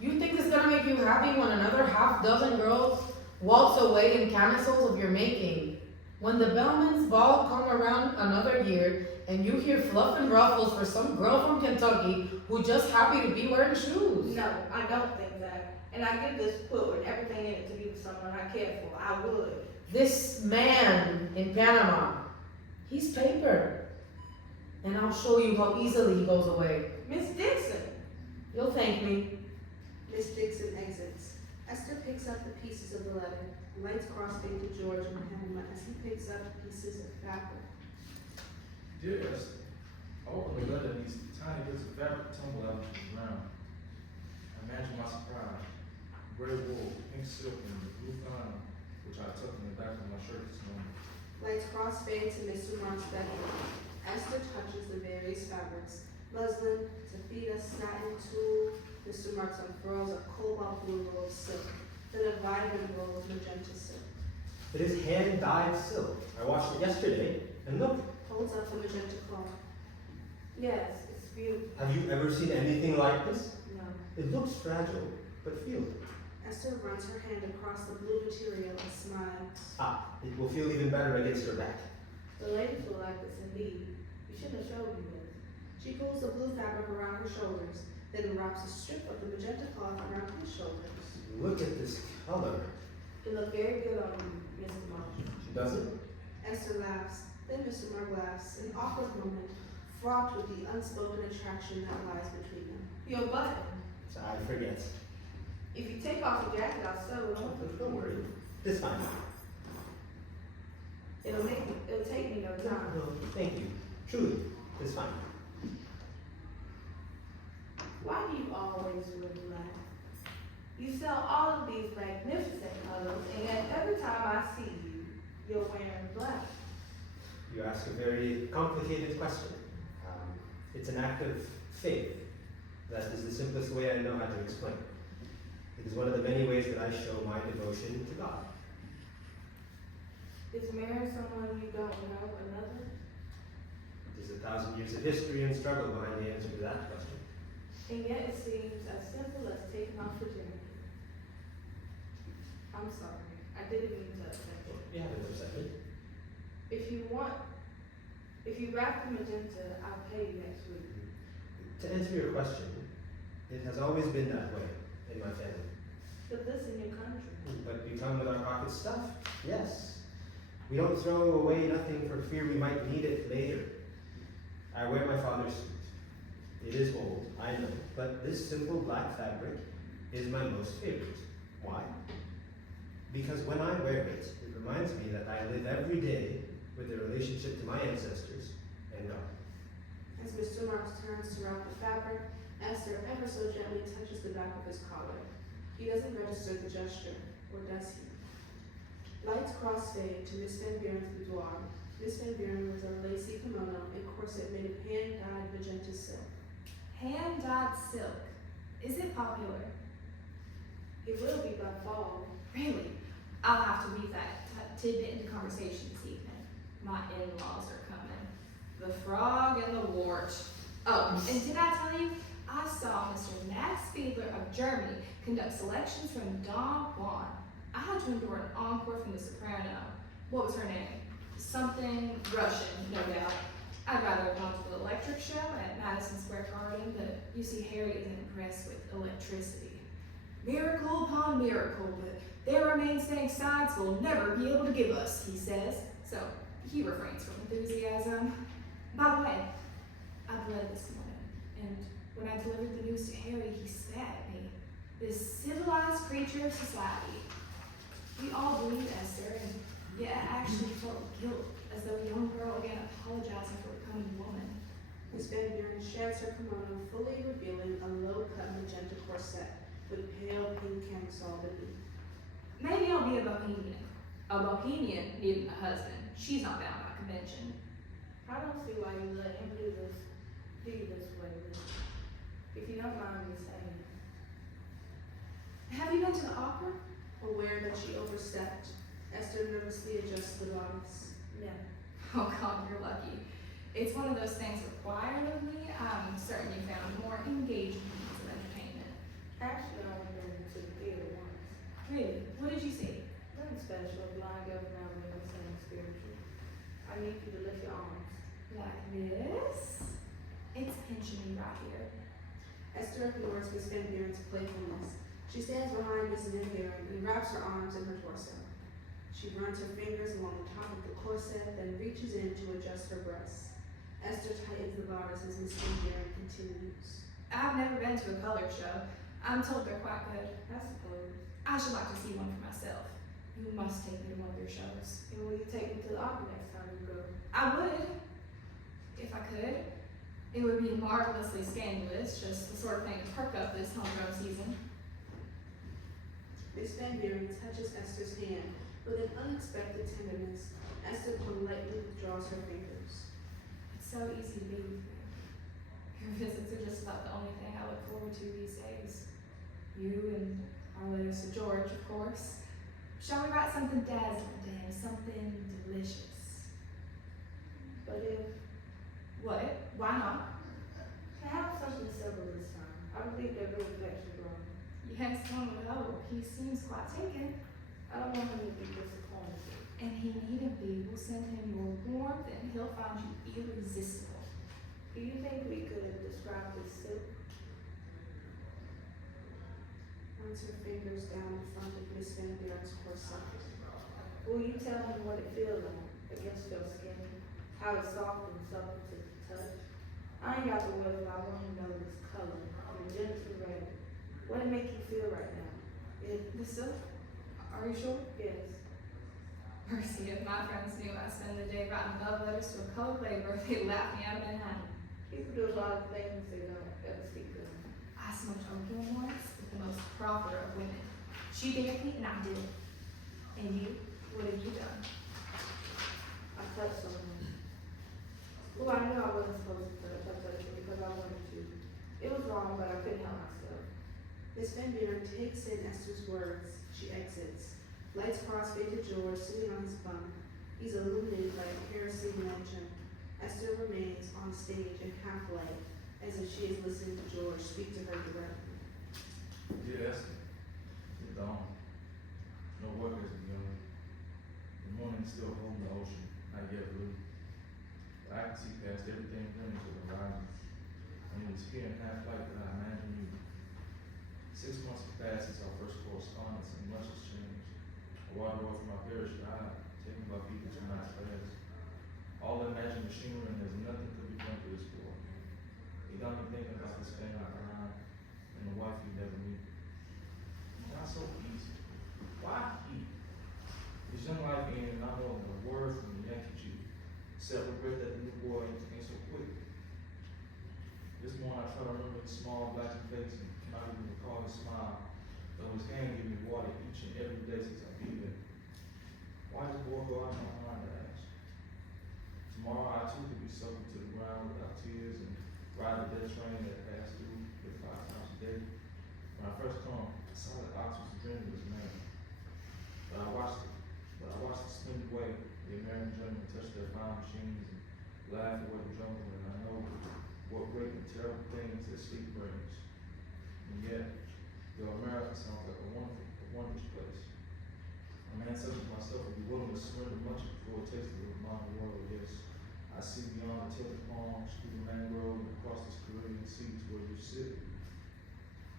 You think it's gonna make you happy when another half dozen girls waltz away in camisoles of your making? When the Bellman's ball come around another year and you hear fluff and ruffles for some girl from Kentucky who just happy to be wearing shoes. No, I don't think that. And I give this quilt with everything in it to be with someone I care for. I would. This man in Panama, he's paper. And I'll show you how easily he goes away. Miss Dixon. You'll thank me. Miss Dixon exits. Esther picks up the pieces of the letter. Lights cross fade to George and Hamlet as he picks up pieces of fabric. Dear Esther, I opened the letter and these tiny bits of fabric tumbled out to the ground. Imagine my surprise. gray wool, pink silk, and blue flannel, which I tucked in the back of my shirt this morning. Lights crossfade to Mr. Mark's bedroom. Esther touches the various fabrics. Muslin, taffeta, satin, tulle. Mr. Marks unfurls a cobalt blue roll of silk, then a vibrant roll of magenta silk. It is hand-dyed silk. I washed it yesterday, and look, Holds up the magenta cloth. Yes, it's beautiful. have you ever seen anything like this? No. It looks fragile, but feel it. Esther runs her hand across the blue material and smiles. Ah, it will feel even better against your back. The ladies will like this indeed. You shouldn't have showed me this. She pulls the blue fabric around her shoulders, then wraps a strip of the magenta cloth around his shoulders. Look at this color. It looked very good on you, Mr. Marsh. She doesn't? Esther laughs, then Mr. Mark laughs, an awkward moment, fraught with the unspoken attraction that lies between them. Your button. I forget. If you take off your jacket, I'll sew it on. Don't worry. This time. It'll take me no time. No, thank you. Truly, it's fine. Why do you always wear black? You sell all of these magnificent colors, and yet every time I see you, you're wearing black. You ask a very complicated question. It's an act of faith. That is the simplest way I know how to explain. It is one of the many ways that I show my devotion to God. Is marrying someone you don't know another? There's 1,000 years of history and struggle behind the answer to that question. And yet it seems as simple as taking off the jacket. I'm sorry, I didn't mean to upset you. You haven't upset me. If you wrap the magenta, I'll pay you next week. To answer your question, it has always been that way in my family. Put this in your country. But we come with our pockets stuffed? Yes. We don't throw away nothing for fear we might need it later. I wear my father's suit. It is old, I know, but this simple black fabric is my most favorite. Why? Because when I wear it, it reminds me that I live every day with a relationship to my ancestors and God. As Mr. Marks turns to wrap the fabric, Esther ever so gently touches the back of his collar. He doesn't register the gesture, or does he? Lights crossfade to Miss Van Buren's boudoir. Miss Van Buren wears a lacy kimono and corset made of hand-dyed magenta silk. Hand-dyed silk. Is it popular? It will be by fall. Really? I'll have to weave that tidbit into conversation this evening. My in-laws are coming. The frog and the wart. Oh, and did I tell you? I saw Mr. Max Fiedler of Germany conduct selections from Douyon. I had to endure an encore from the soprano. What was her name? Something Russian, no doubt. I'd rather have gone to the electric show at Madison Square Garden, but you see, Harry isn't impressed with electricity. Miracle upon miracle, but their remain-staying sides will never be able to give us, he says. So he refrains from enthusiasm. By the way, I bled this morning, and when I delivered the news to Harry, he spat at me. This civilized creature of society. We all believe Esther, and yet I actually felt guilt, as though a young girl again apologizing for becoming a woman. Miss Van Buren sheds her kimono, fully revealing a low-cut magenta corset with pale pink camisole beneath. Maybe I'll be a bohemian. A bohemian needing a husband. She's not bound by convention. I don't see why you let him do you this way, Liz. If you don't mind me saying. Have you been to the opera? Aware that she overstepped, Esther nervously adjusts the bodice. No. Oh God, you're lucky. It's one of those things required of me. I'm certain you found more engaging means of entertainment. Actually, I only been to the theater once. Really? What did you see? Nothing special, blind governor and something spiritual. I need you to lift your arms. Like this? It's pinching me right here. Esther ignores Miss Van Buren's playfulness. She stands behind Miss Van Buren and wraps her arms in her torso. She runs her fingers along the top of the corset, then reaches in to adjust her breasts. Esther tightens the bodice as Miss Van Buren continues. I've never been to a colored show. I'm told they're quite good. I suppose. I should like to see one for myself. You must take me to one of your shows. And will you take me to the opera next time you go? I would, if I could. It would be marvelously scandalous, just the sort of thing to perk up this homegrown season. Miss Van Buren touches Esther's hand with an unexpected tenderness. Esther politely withdraws her fingers. It's so easy to be with you. Your visits are just about the only thing I look forward to these days. You and our little Sir George, of course. Shall we write something dazzling to him, something delicious? But if What? Why not? to have something simple this time, I believe they're really affection growing. Yes, long ago. He seems quite taken. I don't want him to be disappointed. And he needn't be. We'll send him your warmth and he'll find you irresistible. Do you think we could describe this silk? Runs her fingers down the front of Miss Van Buren's corset. Will you tell him what it feels like against your skin? How it's soft and supple to the touch? I ain't got the words, but I want him to know this color, the gentle red. What it make you feel right now? The silk? Are you sure? Yes. Mercy, if my friends knew I spend the day writing love letters to a colored labor, they'd laugh me out of Manhattan. People do a lot of things they don't ever speak of. I smoked opium once with the most proper of women. She dared me and I did it. And you? What have you done? I touched someone. Who I knew I wasn't supposed to touch because I wanted to. It was wrong, but I couldn't help myself. Miss Van Buren takes in Esther's words. She exits. Lights crossfade to George sitting on his bunk. He's illuminated by a kerosene lantern. Esther remains on stage in half light, as if she is listening to George speak to her directly. Dear Esther, it's dawn. No work has begun. The morning is still holding the ocean, not yet blue. But I can see past everything coming to the horizon. And it is here in half light that I imagine you. 6 months have passed since our first correspondence, and much has changed. I wandered off from my parish died, taken by people too nice fast. All the imagined machinery and there's nothing to be done to this boy. He got me thinking about this family behind and the wife you never meet. Why so easy? Why he? His young life ended not knowing a word from the Yankee chief, except regret that the new boy came so quick. This morning I try to remember his small black face and cannot even recall his smile, though his hand gave me water each and every day since I've been there. Why does boy go out of my mind to ask? Tomorrow I too could be soaked to the ground without tears and ride the death train that passed through here 5 times a day. When I first come, I saw that Ox was dreaming this man. But I watched the splendid way the American gentlemen touch their fine machines and laugh away the jungle, and I know what great and terrible things that sleep brings. And yet, though America sounds like a wondrous place, a man such as myself would be willing to surrender much before a taste of the modern world. Yes, I see beyond the tilted palms, through the mangrove, and across this Caribbean sea to where you sit.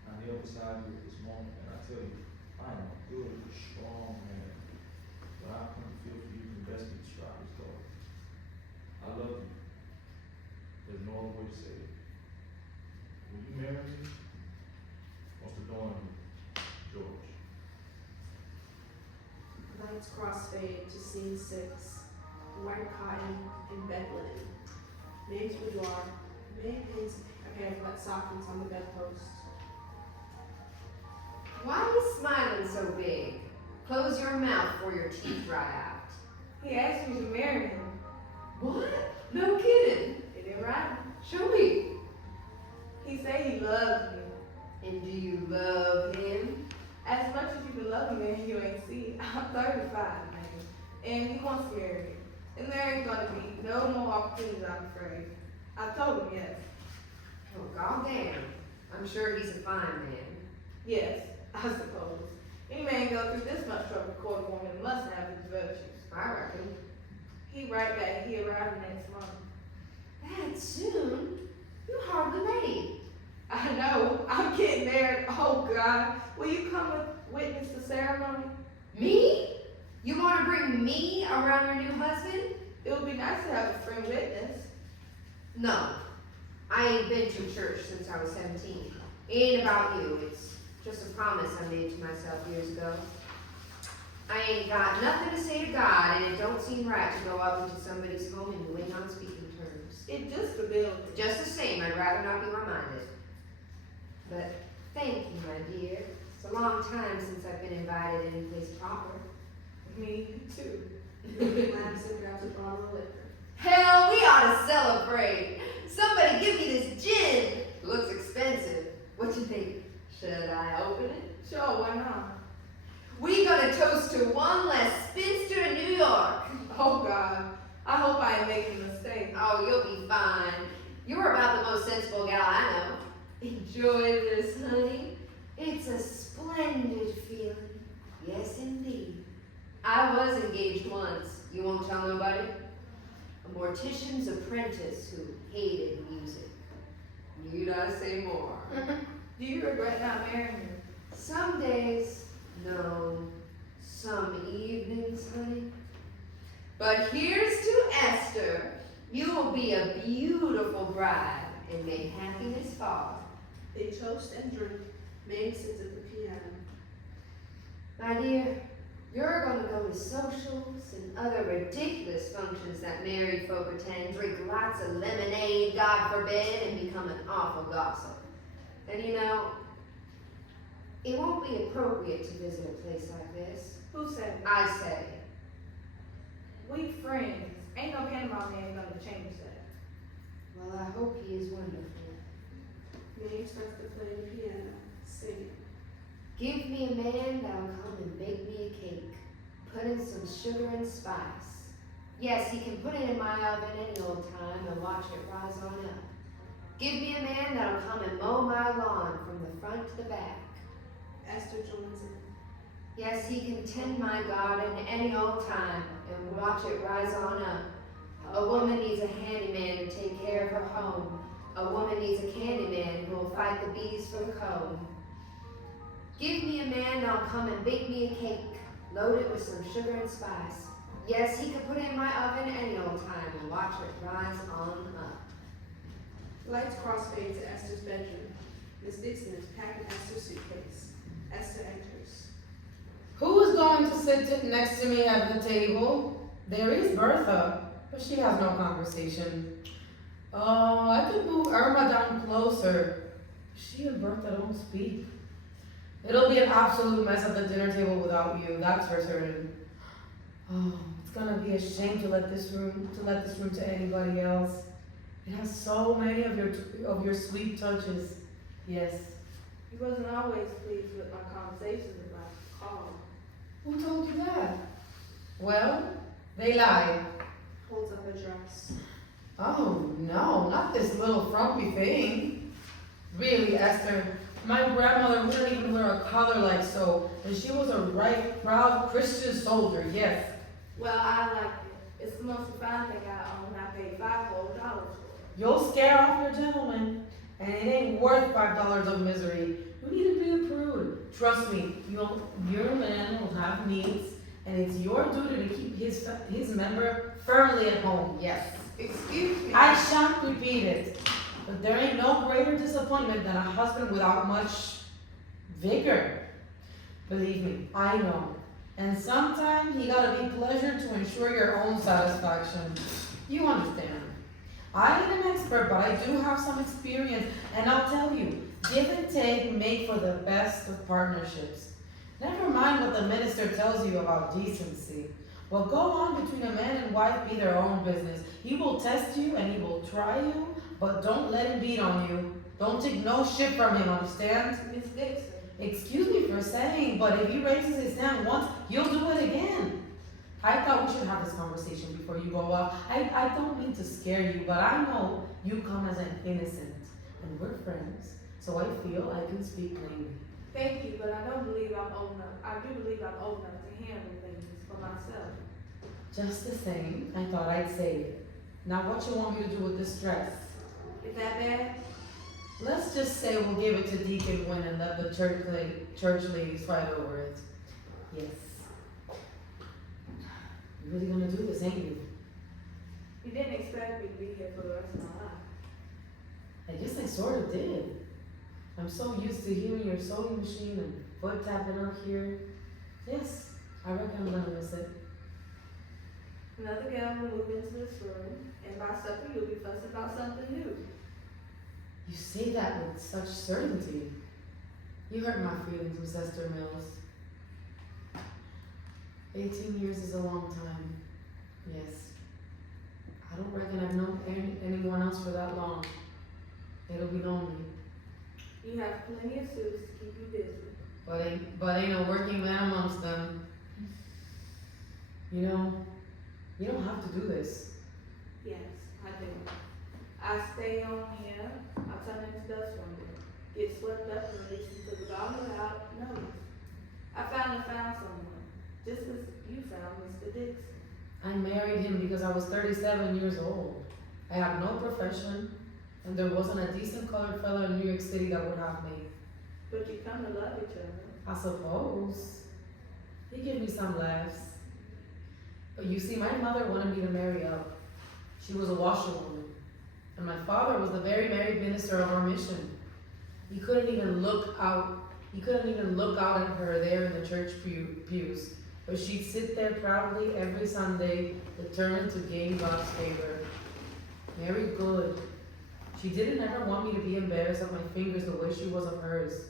I'm here beside you at this moment, and I tell you, I am a good, strong man. But I've come to feel for you can best be described as God. I love you. There's no other way to say it. Will you marry me? What's the door on you, George? Lights crossfade to scene 6. White cotton and bed linen. Meg's boudoir. Meg hangs a pair of wet stockings on the bedpost. Why are you smiling so big? Close your mouth before your teeth dry out. He asked me to marry him. What? No kidding. It ain't right. Show me. He said he loves me. And do you love him? As much as you can love me, man, you ain't see. I'm 35, man. And he wants to marry me. And there ain't gonna be no more opportunities, I'm afraid. I told him yes. Oh, goddamn. I'm sure he's a fine man. Yes, I suppose. Any man go through this much trouble to court a woman must have his virtues. I reckon. He right back. He arrived next month. That soon? You hardly ready. I know. I'm getting there. Oh God, will you come with witness the ceremony? Me? You want to bring me around your new husband? It would be nice to have a friend witness. No. I ain't been to church since I was 17. It ain't about you. It's just a promise I made to myself years ago. I ain't got nothing to say to God, and it don't seem right to go up into somebody's home and you ain't on speaking terms. It's just a building. Just the same, I'd rather not be reminded. But thank you, my dear. It's a long time since I've been invited any place proper. Me too. Laughs and grabs a bottle of liquor. Hell, we ought to celebrate. Somebody give me this gin. Looks expensive. What you think? Should I open it? Sure, why not? We gonna toast to one less spinster in New York. Oh God, I hope I ain't making a mistake. Oh, you'll be fine. You're about the most sensible gal I know. Enjoy this, honey. It's a splendid feeling. Yes, indeed. I was engaged once. You won't tell nobody? A mortician's apprentice who hated music. Need I say more? Do you regret not marrying me? Some days, no. Some evenings, honey. But here's to Esther. You will be a beautiful bride, and may happiness follow. They toast and drink. Meg sits at the piano. My dear, you're gonna go to socials and other ridiculous functions that married folk attend, drink lots of lemonade, God forbid, and become an awful gossip. And you know, it won't be appropriate to visit a place like this. Who said that? I say. We friends. Ain't no Panama man gonna change that. Well, I hope he is wonderful. Meg starts to play the piano, singing. Give me a man that'll come and bake me a cake. Put in some sugar and spice. Yes, he can put it in my oven any old time and watch it rise on up. Give me a man that'll come and mow my lawn from the front to the back. Esther joins in. Yes, he can tend my garden any old time and watch it rise on up. A woman needs a handyman to take care of her home. A woman needs a candyman who will fight the bees for the comb. Give me a man that'll come and bake me a cake, load it with some sugar and spice. Yes, he can put it in my oven any old time and watch it rise on up. Lights crossfade to Esther's bedroom. Miss Dixon is packing Esther's suitcase. Esther enters. Who is going to sit next to me at the table? There is Bertha, but she has no conversation. Oh, I could move Irma down closer. She and Bertha don't speak. It'll be an absolute mess at the dinner table without you, that's for certain. Oh, it's gonna be a shame to let this room to anybody else. It has so many of your sweet touches. Yes. He wasn't always pleased with my conversations about Carl. Who told you that? Well, they lied. Holds up a dress. Oh no, not this little frumpy thing. Really, Esther, my grandmother wouldn't even wear a collar like so, and she was a right proud Christian soldier, yes. Well, I like it. It's the most refined thing I own. I paid $5 whole dollars for it. You'll scare off your gentleman, and it ain't worth $5 of misery. You need to be a prude. Trust me, your man will have needs, and it's your duty to keep his member firmly at home, yes. Excuse me. I shan't repeat it, but there ain't no greater disappointment than a husband without much vigor. Believe me, I know. And sometimes you gotta be pleasure to ensure your own satisfaction. You understand. I ain't an expert, but I do have some experience, and I'll tell you, give and take make for the best of partnerships. Never mind what the minister tells you about decency. What go on between a man and wife be their own business. He will test you and he will try you, but don't let him beat on you. Don't take no shit from him, understand? Miss Dixon. Excuse me for saying, but if he raises his hand once, you'll do it again. I thought we should have this conversation before you go off. I don't mean to scare you, but I know you come as an innocent, and we're friends, so I feel I can speak plainly. Thank you, but I don't believe I'm old enough. I do believe I'm old enough to handle things for myself. Just the same, I thought I'd say it. Now what you want me to do with this dress? Is that bad? Let's just say we'll give it to Deacon Wynn and let the church ladies fight over it. Yes. You're really gonna do this, ain't you? You didn't expect me to be here for the rest of my life. I guess I sort of did. I'm so used to hearing your sewing machine and foot tapping up here. Yes, I reckon I'm gonna miss it. Another gal will move into this room, and by supper you'll be fussing about something new. You say that with such certainty. You hurt my feelings, Miss Esther Mills. 18 years is a long time. Yes. I don't reckon I've known anyone else for that long. It'll be lonely. You have plenty of suits to keep you busy. But ain't no working man amongst them. You know, you don't have to do this. Yes, I do. I stay on here, I turn into dust one day, get swept up and released into the bottom without notice. I finally found someone, just as you found Mr. Dixon. I married him because I was 37 years old. I had no profession, and there wasn't a decent colored fellow in New York City that would have me. But you come to love each other. I suppose. He gave me some laughs. But you see, my mother wanted me to marry up. She was a washerwoman. And my father was the very married minister of our mission. He couldn't even look out at her there in the church pews. But she'd sit there proudly every Sunday, determined to gain God's favor. Very good. She didn't ever want me to be embarrassed of my fingers the way she was of hers.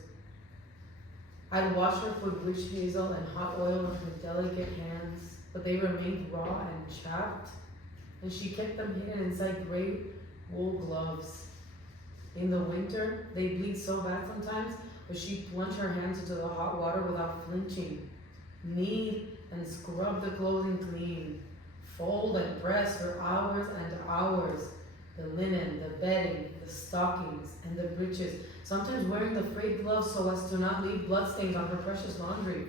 I'd wash her with witch hazel and hot oil on her delicate hands, but they remained raw and chapped, and she kept them hidden inside gray wool gloves. In the winter, they'd bleed so bad sometimes, but she'd plunge her hands into the hot water without flinching, knead and scrub the clothing clean, fold and press for hours and hours, the linen, the bedding, the stockings, and the breeches, sometimes wearing the frayed gloves so as to not leave bloodstains on her precious laundry.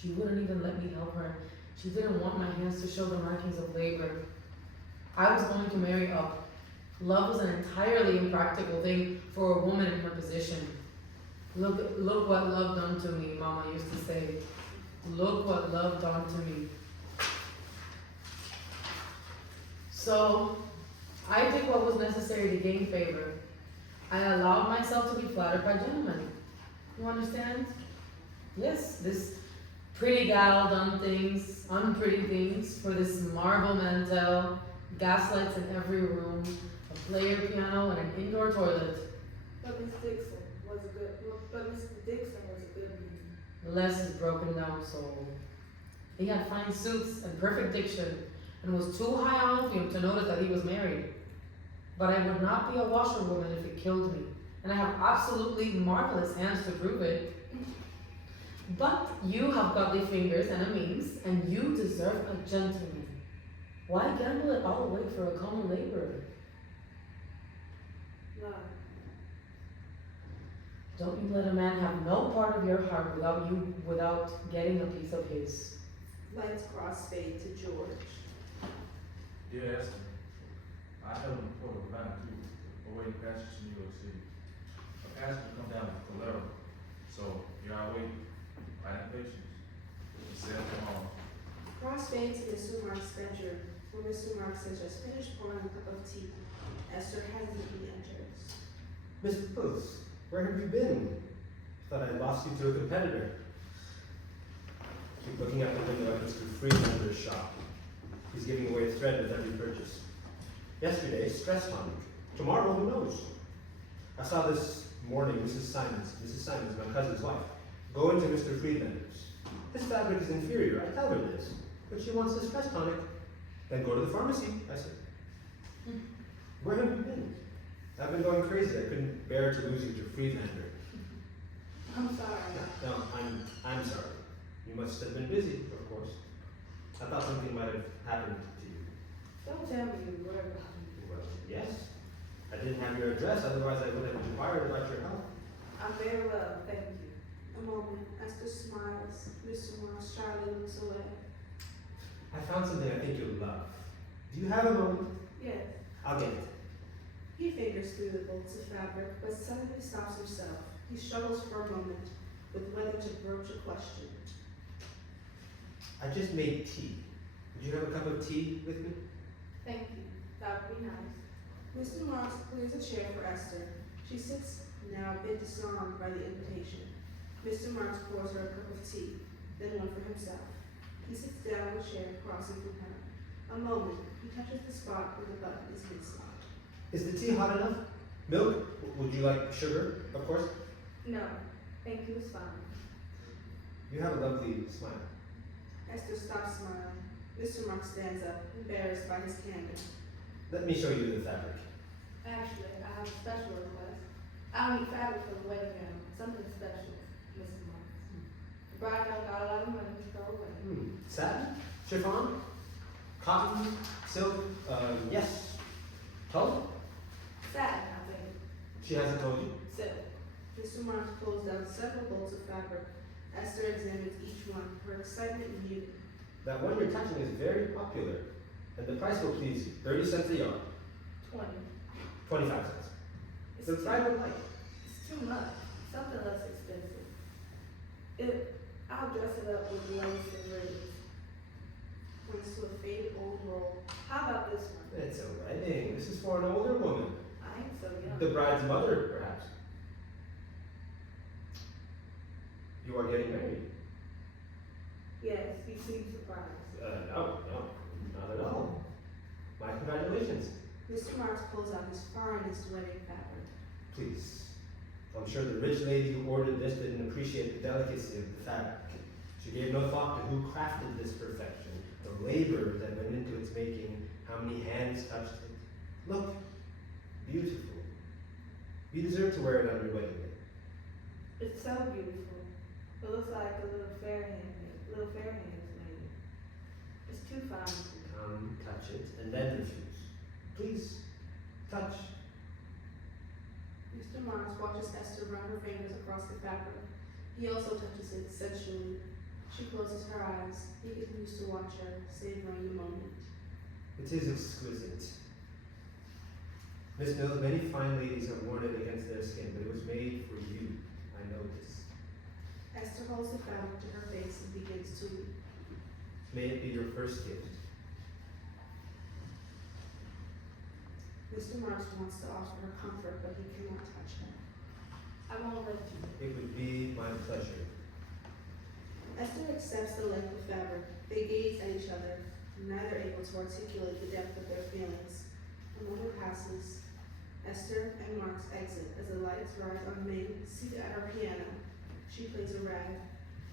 She wouldn't even let me help her. She didn't want my hands to show the markings of labor. I was going to marry up. Love was an entirely impractical thing for a woman in her position. Look what love done to me, Mama used to say. Look what love done to me. So, I did what was necessary to gain favor. I allowed myself to be flattered by gentlemen. You understand? Yes, this pretty gal done things, unpretty things, for this marble mantel, gaslights in every room, a player piano, and an indoor toilet. But Mr. Dixon was a good man. Less his broken down soul. He had fine suits and perfect diction, and was too high on opium to notice that he was married. But I would not be a washerwoman if it killed me, and I have absolutely marvelous hands to prove it. But you have godly fingers and a means, and you deserve a gentleman. Why gamble it all away for a common laborer? Love. Don't you let a man have no part of your heart without getting a piece of his. Lights crossfade to George. Dear Esther, I held an report of line 2, awaiting passage to New York City. A passage will come down with cholera, so here I wait, writing patience. He said tomorrow. Crossfade to Mr. Mark's bedroom, where Mr. Marks has just finished pouring a cup of tea. Esther hesitantly enters. Miss Booth, where have you been? Thought I lost you to a competitor. Keep looking out the window at Mr. Friedlander's shop. He's giving away a thread with every purchase. Yesterday, stress tonic. Tomorrow, who knows? I saw this morning Mrs. Simons, my cousin's wife, go into Mr. Friedlander's. This fabric is inferior, I tell her this, but she wants the stress tonic. Then go to the pharmacy, I said. Where have you been? I've been going crazy. I couldn't bear to lose you to Friedlander. I'm sorry. No, I'm sorry. You must have been busy, of course. I thought something might have happened to you. Don't tell me you were about me. Well, yes. I didn't have your address, otherwise I would have inquired about your health. I'm very well, thank you. A moment. Esther smiles. Mr. Marks shyly looks away. I found something I think you'll love. Do you have a moment? Yes. I'll get it. He fingers through the bolts of fabric, but suddenly stops himself. He struggles for a moment with whether to broach a question. I just made tea. Would you have a cup of tea with me? Thank you. That would be nice. Mr. Marks clears a chair for Esther. She sits now a bit disarmed by the invitation. Mr. Marks pours her a cup of tea, then one for himself. He sits down in a chair, crossing from her. A moment, he touches the spot where the button is missing. Is the tea hot enough? Milk? Would you like sugar, of course? No. Thank you, it's fine. You have a lovely smile. Esther stops smiling. Mr. Mark stands up, embarrassed by his candor. Let me show you the fabric. Actually, I have a special request. I'll need fabric for the wedding gown, something special, Mrs. Marks. The bride don't got a lot of money to throw away. Satin? Chiffon? Cotton? Silk? Yes. Tell? Satin, I think. She hasn't told you? Silk. Mr. Marks pulls down several bolts of fabric. Esther examines each one, her excitement muted. That one you're touching is very popular, and the price will please you. 30 cents a yard. 20. 25 cents. It's The too, bride would like. it's too much. Something less expensive. I'll dress it up with lace and ribbons. Points to a faded old roll. How about this one? It's a wedding. This is for an older woman. I ain't so young. The bride's mother, perhaps. You are getting married. Yes, you seem surprised. No, not at all. My congratulations. Mr. Marks pulls out his finest wedding fabric. Please. I'm sure the rich lady who ordered this didn't appreciate the delicacy of the fabric. She gave no thought to who crafted this perfection, the labor that went into its making, how many hands touched it. Look, beautiful. You deserve to wear it on your wedding day. It's so beautiful. It looks like a little fair hand's made. It's too fine. Come, touch it, and then refuse. Please, touch. Mr. Marks watches Esther run her fingers across the fabric. He also touches it sensually. She closes her eyes. He continues to watch her, savoring the moment. It is exquisite. Miss Mills, many fine ladies have worn it against their skin, but it was made for you. I know this. Esther holds the fabric to her face and begins to weep. May it be your first gift. Mr. Marks wants to offer her comfort, but he cannot touch her. I won't let you. It would be my pleasure. Esther accepts the length of fabric. They gaze at each other, neither able to articulate the depth of their feelings. A moment passes. Esther and Marks exit as the lights rise on Lynn, seated at her piano. She plays a rag.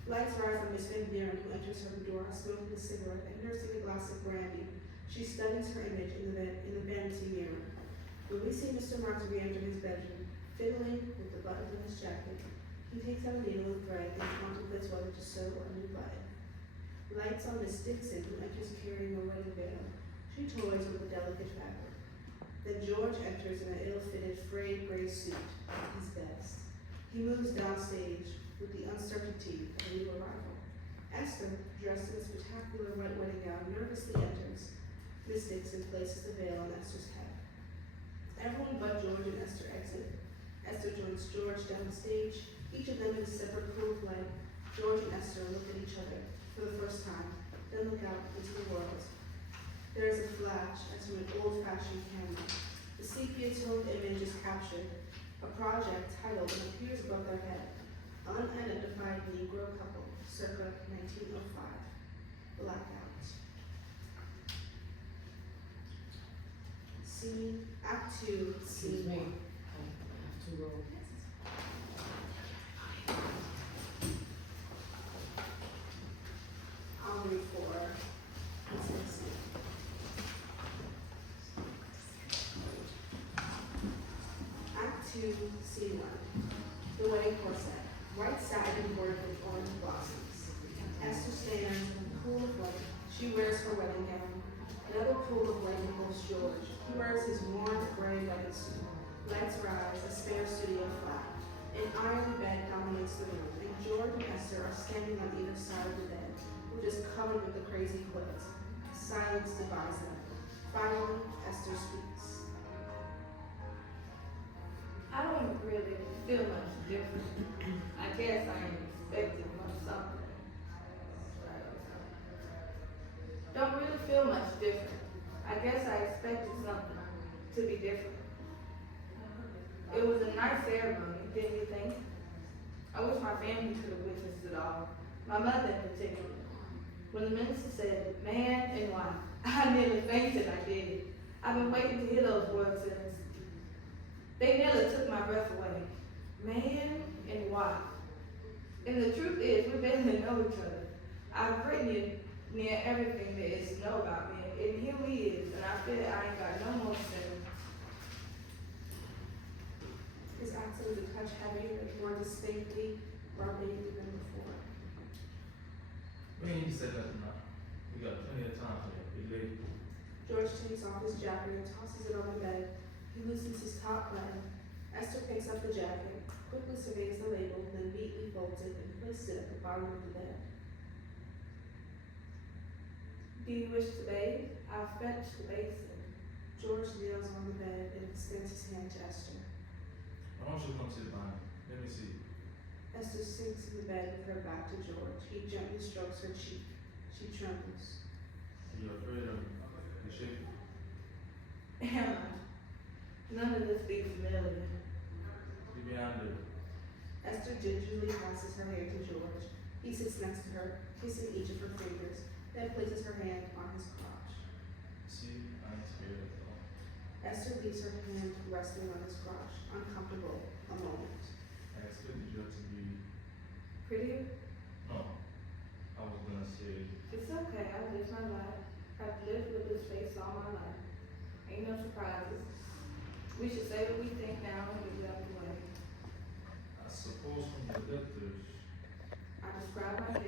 Lights rise on Miss Van Buren, who enters her boudoir smoking a cigarette and nursing a glass of brandy. She studies her image in the vanity mirror. When we see Mr. Marks re-enter his bedroom, fiddling with the buttons of his jacket, he takes out a needle and thread and contemplates whether to sew a new button. Lights on Miss Dixon, who enters carrying a wedding veil. She toys with the delicate fabric. Then George enters in an ill-fitted, frayed gray suit, at his best. He moves downstage with the uncertainty of a new arrival. Esther, dressed in a spectacular red wedding gown, nervously enters. Miss Dixon places the veil on Esther's head. Everyone but George and Esther exit. Esther joins George down the stage, each of them in a separate pool of light. George and Esther look at each other for the first time, then look out into the world. There is a flash as from an old-fashioned camera. The sepia-toned image is captured, a project titled and appears above their head. Unidentified Negro couple, circa 1905. Blackout. Scene, Act 2, Excuse Scene me. 1. I have to go. I'll read for Miss Dixon. Act 2, Scene 1. The wedding corset. White satin embroidered with orange blossoms. Esther stands in a pool of light. She wears her wedding gown. Another pool of light equals George. He wears his worn gray wedding suit. Lights rise, a spare studio flat. An iron bed dominates the room, and George and Esther are standing on either side of the bed, which is covered with the crazy quilt. Silence divides them. Finally, Esther speaks. I don't really feel much different. I guess I ain't expecting much something. Don't really feel much different. I guess I expected something to be different. It was a nice ceremony, didn't you think? I wish my family could have witnessed it all. My mother in particular. When the minister said, man and wife, I nearly fainted, I did. I've been waiting to hear those words since. They nearly took my breath away. Man and wife. And the truth is, we barely know each other. I've written you near everything there is to know about me, and here we is, and I feel I ain't got no more to say. His accent was a touch heavier and more distinctly rubbing than before. We ain't need to say nothing now. We got plenty of time for that. We late. George takes off his jacket and tosses it on the bed. He loosens his top button. Esther picks up the jacket, quickly surveys the label, then neatly folds it and places it at the bottom of the bed. Do you wish to bathe? I'll fetch the basin. George kneels on the bed and extends his hand to Esther. Why don't you come sit behind me? Let me see. Esther sinks in the bed with her back to George. He gently strokes her cheek. She trembles. Are you afraid of me? You shaking? Am I? None of this be familiar. Be behind her. Esther gingerly passes her hair to George. He sits next to her, kissing each of her fingers, then places her hand on his crotch. See, I ain't scared at all. Esther leaves her hand resting on his crotch, uncomfortable, a moment. I expected you to be. Prettier? No. I was gonna say. It's okay, I've lived my life. I've lived with this face all my life. Ain't no surprises. We should say what we think now and get it out of the way. I suppose from your letters. I describe my character